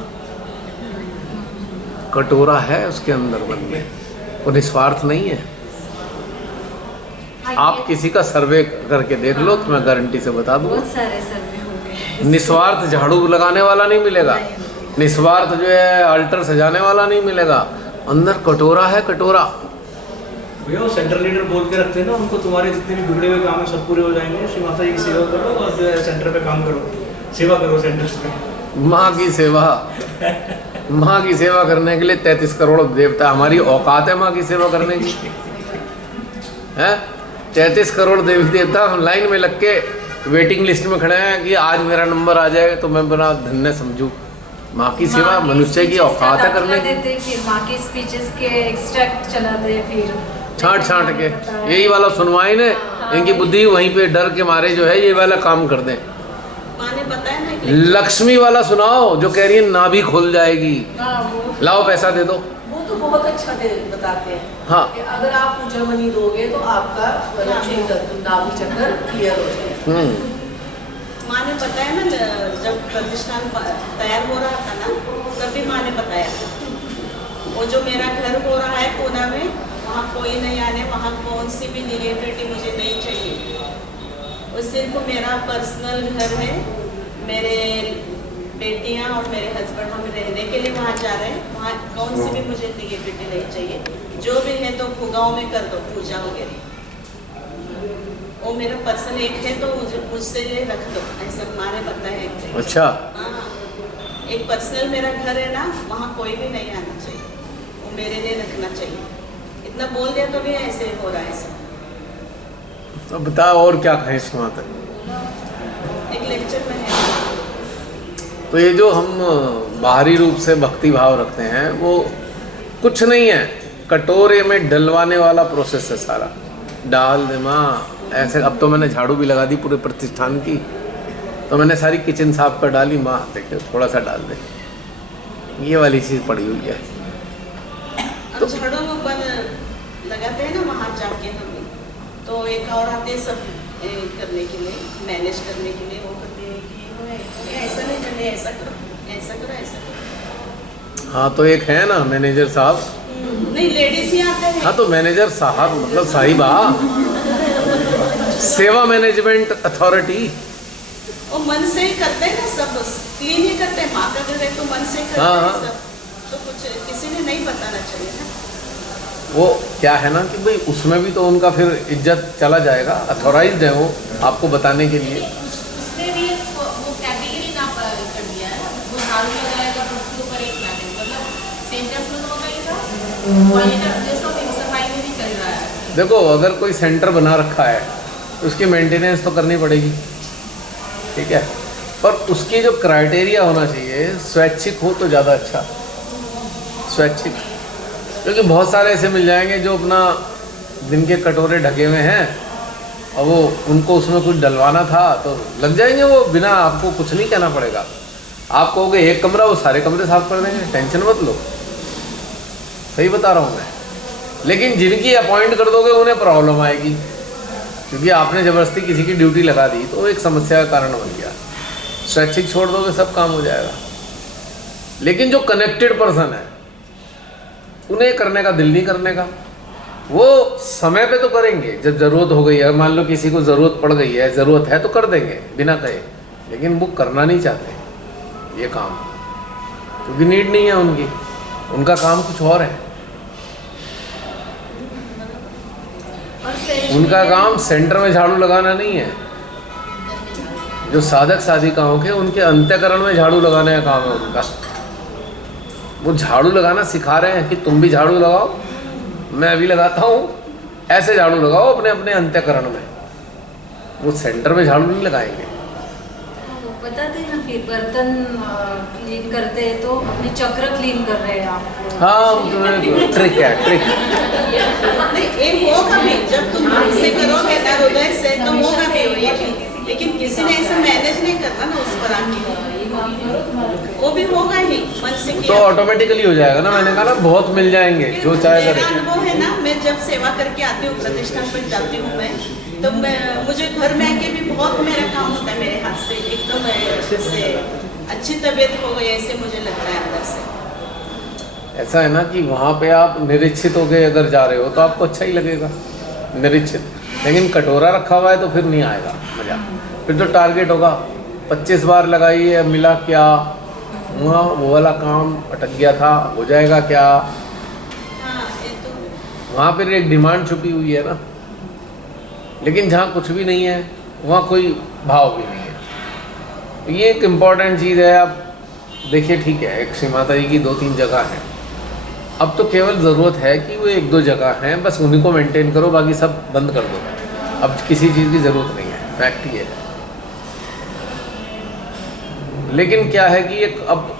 कटोरा है उसके अंदर मन में, वो निस्वार्थ नहीं है। आप किसी का सर्वे करके देख लो तो मैं गारंटी से बता दूं, बहुत सारे सर्वे होंगे। निस्वार्थ झाड़ू लगाने वाला नहीं मिलेगा, निस्वार्थ जो है अल्टर सजाने वाला नहीं मिलेगा, अंदर कटोरा है, कटोरा। भैया वो सेंटर लीडर बोल के रखते हैं ना उनको, तुम्हारे जितने भी बिगड़े हुए काम है सब पूरे हो जाएंगे, श्री माता जी की सेवा करो और जो है सेंटर पे काम करो, सेवा करो सेंटर पे। माँ की सेवा, माँ की सेवा करने के लिए 33 करोड़ देवता, हमारी औकात है माँ की सेवा करने की है? 33 करोड़ देवी देवता हम लाइन में लग के वेटिंग लिस्ट में खड़े हैं कि आज मेरा नंबर आ जाए तो मैं बड़ा धन्य समझूं। माँ की सेवा मनुष्य की औकात है करने की। फिर माँ की स्पीचेस के एक्सट्रैक्ट चलाते, फिर छांट के यही वाला सुनवाई ने, इनकी बुद्धि वहीं पे डर के मारे जो है ये वाला काम कर दें। माँ ने बताया ना कि लक्ष्मी वाला सुनाओ जो कह रही है नाभि खोल जाएगी, लाओ पैसा दे दो। वो तो बहुत अच्छा बताते हैं। हाँ, कि अगर आप पूजा मनी दोगे तो आपका लक्ष्मी नाभि चक्कर क्लियर हो जाएगा। माँ ने बताया ना, जब प्रतिष्ठान तैयार हो रहा था ना, तभी माँ ने बताया वो जो मेरा घर हो रहा है पूना में, वहाँ कोई नहीं आने, वहाँ कौन सी भी निगेटिविटी मुझे नहीं चाहिए। वो सिर्फ मेरा पर्सनल घर है, मेरे बेटियाँ और मेरे हस्बैंड हम रहने के लिए वहाँ जा रहे हैं, वहाँ कौन सी भी मुझे निगेटिविटी नहीं चाहिए। जो भी है तो भुगाओं में कर दो पूजा वगैरह, वो मेरा पर्सनल एक है तो मुझसे लिए रख दो, ऐसा माने बताया है। अच्छा, हाँ, एक पर्सनल मेरा घर है ना, वहाँ कोई भी नहीं आना चाहिए, वो मेरे लिए रखना चाहिए। इतना बोल दिया तो भी ऐसे हो रहा है सब। तो बताओ और क्या कहें इस माता। एक लेक्चर में है। तो ये जो हम बाहरी रूप से भक्ति भाव रखते हैं वो कुछ नहीं है, कटोरे में डलवाने वाला प्रोसेस है सारा। डाल दे माँ ऐसे। अब तो मैंने झाड़ू भी लगा दी पूरे प्रतिष्ठान की, तो मैंने सारी किचन साफ कर डाली। माँ देखे थोड़ा सा डाल दे, ये वाली चीज़ पड़ी हुई है। अब झाड़ू बन लगाते हैं ना वहाँ जाके हम, तो एक और आते हैं सब करने के लिए, मैनेज करने के लिए। वो कहते हैं कि ऐसा नहीं करने, ऐसा करो, ऐसा करो, ऐसा करो। हाँ तो एक है ना मैनेजर साहब। नहीं, लेडीज ही आते हैं। हाँ तो मैनेजर साहब मतलब साहिबा, सेवा मैनेजमेंट अथॉरिटी। वो मन से ही करते हैं ना सब, क्लीन ही करते हैं। माँ का घर है तो मन से ही करते हाँ, हैं हाँ। सब। तो कुछ किसी ने नहीं बताना चाहिए ना। वो क्या है ना कि भाई उसमें भी तो उनका फिर इज्जत चला जाएगा। अथॉराइज्ड है वो आपको बताने के लिए। उसने भी वो कैटेगरी ना कर दिया है। वो झाड़ू लगाएगा तो उसके ऊपर एक मैनेज, मतलब सेंटर फ्लोर होगा ये था, क्वालिटी जैसा सफाई में भी चल रहा है। देखो अगर कोई सेंटर बना रखा है तो उसकी मेंटेनेंस तो करनी पड़ेगी, ठीक है, पर उसकी जो क्राइटेरिया होना चाहिए स्वैच्छिक हो तो ज़्यादा अच्छा। स्वैच्छिक, क्योंकि बहुत सारे ऐसे मिल जाएंगे जो अपना दिन के कटोरे ढके हुए हैं और वो उनको उसमें कुछ डलवाना था तो लग जाएंगे वो, बिना आपको कुछ नहीं कहना पड़ेगा। आप कहोगे एक कमरा, वो सारे कमरे साफ कर देंगे, टेंशन मत लो। सही बता रहा हूँ मैं। लेकिन जिनकी अपॉइंट कर दोगे उन्हें प्रॉब्लम आएगी, क्योंकि आपने ज़बरदस्ती किसी की ड्यूटी लगा दी तो एक समस्या का कारण बन गया। स्वैच्छिक छोड़ दोगे सब काम हो जाएगा। लेकिन जो कनेक्टेड पर्सन है उन्हें करने का दिल नहीं करने का, वो समय पे तो करेंगे जब ज़रूरत हो गई है। मान लो किसी को ज़रूरत पड़ गई है, ज़रूरत है तो कर देंगे बिना कहे, लेकिन वो करना नहीं चाहते ये काम, क्योंकि नीड नहीं है उनकी, उनका काम कुछ और है। उनका काम सेंटर में झाड़ू लगाना नहीं है। जो साधक साधिकाओं के उनके अंतःकरण में झाड़ू लगाने का काम है उनका। वो झाड़ू लगाना सिखा रहे हैं कि तुम भी झाड़ू लगाओ, मैं भी लगाता हूँ, ऐसे झाड़ू लगाओ अपने अपने अंतःकरण में। वो सेंटर में झाड़ू नहीं लगाएंगे। बताते हैं ना, फिर बर्तन क्लीन करते हैं तो अपने चक्र क्लीन कर रहे हैं आप। हाँ ट्रिक है, ट्रिक। नहीं, ये होगा भी जब तुम ऐसे करोगे ना हृदय से तो होगा भी ये भी। लेकिन किसी ने ऐसा मैनेज नहीं करना ना उस पर आके, वो भी होगा ही मन से तो किया। ऑटोमेटिकली हो जाएगा ना। मैंने कहा ना बहुत मिल जाएंगे जो चाहे मेरा करे। अनुभव है ना, मैं जब सेवा करके आती हूँ प्रतिष्ठान पर जाती हूँ मैं, तो मुझे घर में आके भी बहुत मेरा काम होता है मेरे हाथ से, एकदम से अच्छी तबीयत हो गई ऐसे मुझे लगता है अंदर से। ऐसा है ना कि वहाँ पे आप निरीक्षित होके अगर जा रहे हो तो आपको अच्छा ही लगेगा निरीक्षित, लेकिन कटोरा रखा हुआ है तो फिर नहीं आएगा मज़ा। फिर तो टारगेट होगा 25 बार लगाई है, मिला क्या, वहाँ वो वाला काम अटक गया था, हो जाएगा क्या। हाँ, ये तो वहाँ पर एक डिमांड छुपी हुई है ना। लेकिन जहाँ कुछ भी नहीं है वहाँ कोई भाव भी नहीं है। तो ये एक इम्पॉर्टेंट चीज़ है। आप देखिए, ठीक है, एक श्री माता जी की 2-3 जगह हैं, अब तो केवल ज़रूरत है कि वो 1-2 जगह हैं, बस उन्हीं को मेंटेन करो, बाकी सब बंद कर दो। अब किसी चीज़ की ज़रूरत नहीं है, फैक्ट ही है। लेकिन क्या है कि एक अब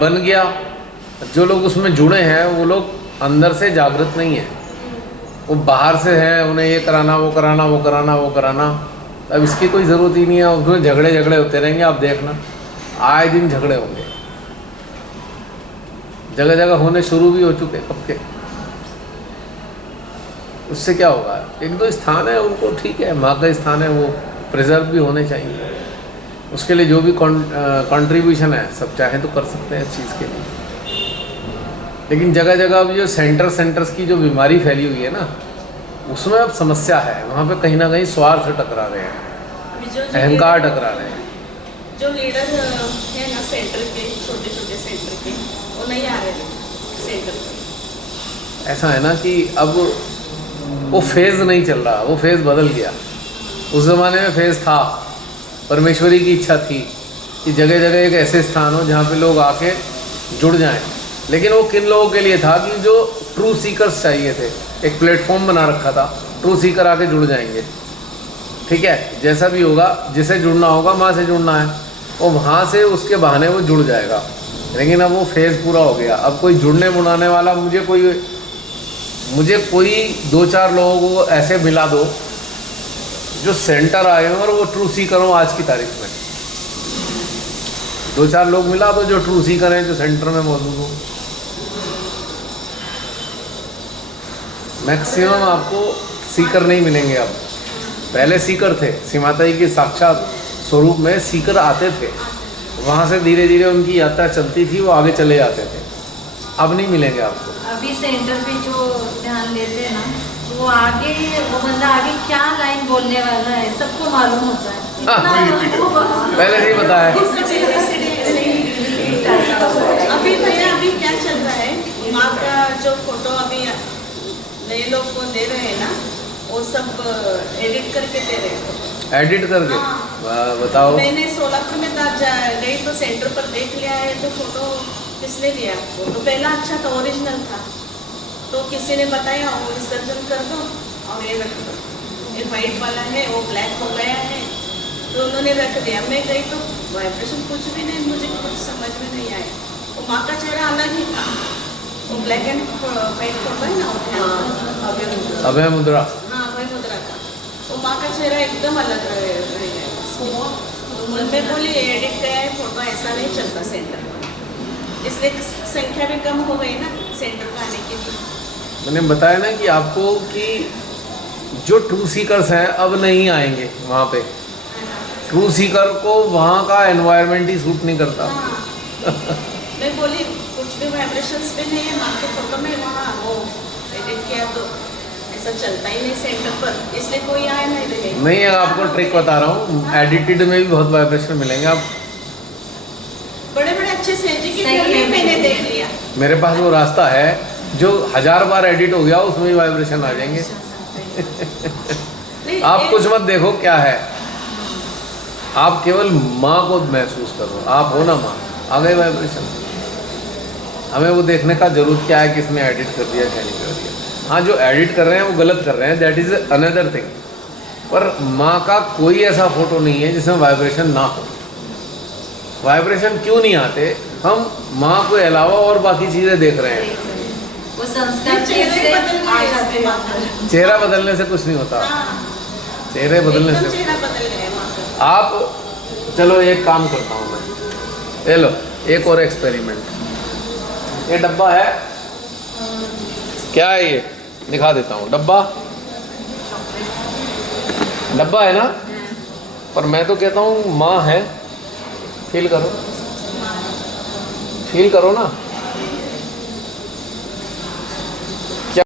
बन गया, जो लोग उसमें जुड़े हैं वो लोग अंदर से जागृत नहीं है, वो बाहर से हैं, उन्हें ये कराना, वो कराना, वो कराना, वो कराना। अब इसकी कोई ज़रूरत ही नहीं है। उसमें झगड़े होते रहेंगे, आप देखना आए दिन झगड़े होंगे, जगह जगह होने शुरू भी हो चुके कब के। उससे क्या होगा, 1-2 स्थान है उनको, ठीक है, माँ का स्थान है, वो प्रिजर्व भी होने चाहिए। उसके लिए जो भी कंट्रीब्यूशन है सब चाहे तो कर सकते हैं इस चीज़ के लिए। लेकिन जगह जगह अब जो सेंटर्स की जो बीमारी फैली हुई है ना, उसमें अब समस्या है। वहाँ पे कहीं ना कहीं स्वार्थ टकरा रहे हैं, अभी जो अहंकार टकरा रहे हैं। जो लीडर है ना सेंटर के, छोटे छोटे सेंटर के, वो नहीं आ रहे सेंटर पे। ऐसा है ना कि अब वो फेज़ नहीं चल रहा, वो फेज़ बदल गया। उस ज़माने में फेज़ था, परमेश्वरी की इच्छा थी कि जगह जगह एक ऐसे स्थान हो जहाँ पे लोग आके जुड़ जाएं। लेकिन वो किन लोगों के लिए था कि जो ट्रू सीकर्स चाहिए थे, एक प्लेटफॉर्म बना रखा था, ट्रू सीकर आके जुड़ जाएंगे। ठीक है, जैसा भी होगा, जिसे जुड़ना होगा माँ से जुड़ना है, और वहाँ से उसके बहाने वो जुड़ जाएगा। लेकिन अब वो फेज़ पूरा हो गया, अब कोई जुड़ने बुलाने वाला मुझे कोई 2-4 लोगों को ऐसे मिला दो जो सेंटर आए हों और वो ट्रू सीकर हों आज की तारीख में। 2-4 लोग मिला दो जो ट्रू सीकर हैं, जो सेंटर में मौजूद हो। मैक्सिमम आपको सीकर नहीं मिलेंगे। अब पहले सीकर थे, सीमाता जी के साक्षात स्वरूप में सीकर आते थे, वहाँ से धीरे धीरे उनकी यात्रा चलती थी, वो आगे चले जाते थे। अब नहीं मिलेंगे आपको। अभी सेंटर पे जो ध्यान देते हैं ना, वो आगे वो बंदा आगे क्या लाइन बोलने वाला है सबको मालूम होता है। पहले नहीं पता है। अभी भैया अभी क्या चल रहा है, माँ का जो फोटो अभी नए लोग को दे रहे हैं ना, वो सब एडिट करके दे रहे हैं। एडिट करके? हाँ। बताओ। मैंने सोलापुर में गई तो सेंटर पर देख लिया है, तो फोटो किसने दिया आपको? तो पहला अच्छा था, ओरिजिनल था, तो किसी ने बताया वो विसर्जन कर दो और ये रख दो, ये वाइट वाला है वो ब्लैक हो गया है, तो उन्होंने रख दिया। मैं गई तो वाइब्रेशन कुछ भी नहीं, मुझे कुछ समझ में नहीं आया। वो माँ का चेहरा अलग ही था, वो ब्लैक एंड वाइट फोटो है ना, अभय मुद्रा। हाँ वही मुद्रा का, वो माँ का चेहरा एकदम अलग रह गया। मैं बोली एडिट गया है फोटो, ऐसा नहीं चलता सेंटर पर, इसलिए संख्या भी कम हो गई ना सेंटर पर आने की। मैंने बताया ना कि आपको कि जो ट्रू सीकर्स हैं अब नहीं आएंगे वहाँ पे। ट्रू सीकर को वहाँ का एनवायरनमेंट ही सूट नहीं करता। हाँ। मैं बोली कुछ भी वाइब्रेशंस पे नहीं है माँ के फोटो में, वहाँ वो एडिट किया तो ऐसा चलता ही नहीं सेंटर पर, इसलिए कोई आया नहीं रहे। नहीं, आपको ट्रिक बता रहा हूँ, एडिटेड में भी बहुत वाइब्रेशन मिलेंगे। आप बड़े बड़े अच्छे सेजी के घर में मैंने देख लिया। मेरे पास वो रास्ता है जो 1000 बार एडिट हो गया, उसमें भी वाइब्रेशन आ जाएंगे। आप कुछ मत देखो क्या है, आप केवल माँ को महसूस करो। आप हो ना माँ, आ गए वाइब्रेशन। हमें वो देखने का जरूरत क्या है, किसने एडिट कर दिया क्या नहीं कर दिया। हाँ, जो एडिट कर रहे हैं वो गलत कर रहे हैं, दैट इज़ अनदर थिंग। पर माँ का कोई ऐसा फोटो नहीं है जिसमें वाइब्रेशन ना हो। वाइब्रेशन क्यों नहीं आते? हम माँ के अलावा और बाकी चीज़ें देख रहे हैं। वो संस्कार से आ जाते हैं। चेहरा बदलने से कुछ नहीं होता। चेहरे बदलने से चेहरा बदल गया माँ का। आप चलो एक काम करता हूँ मैं, ये लो एक और एक्सपेरिमेंट। ये डब्बा है, क्या है ये दिखा देता हूँ। डब्बा है ना, पर मैं तो कहता हूँ माँ है। फील करो ना।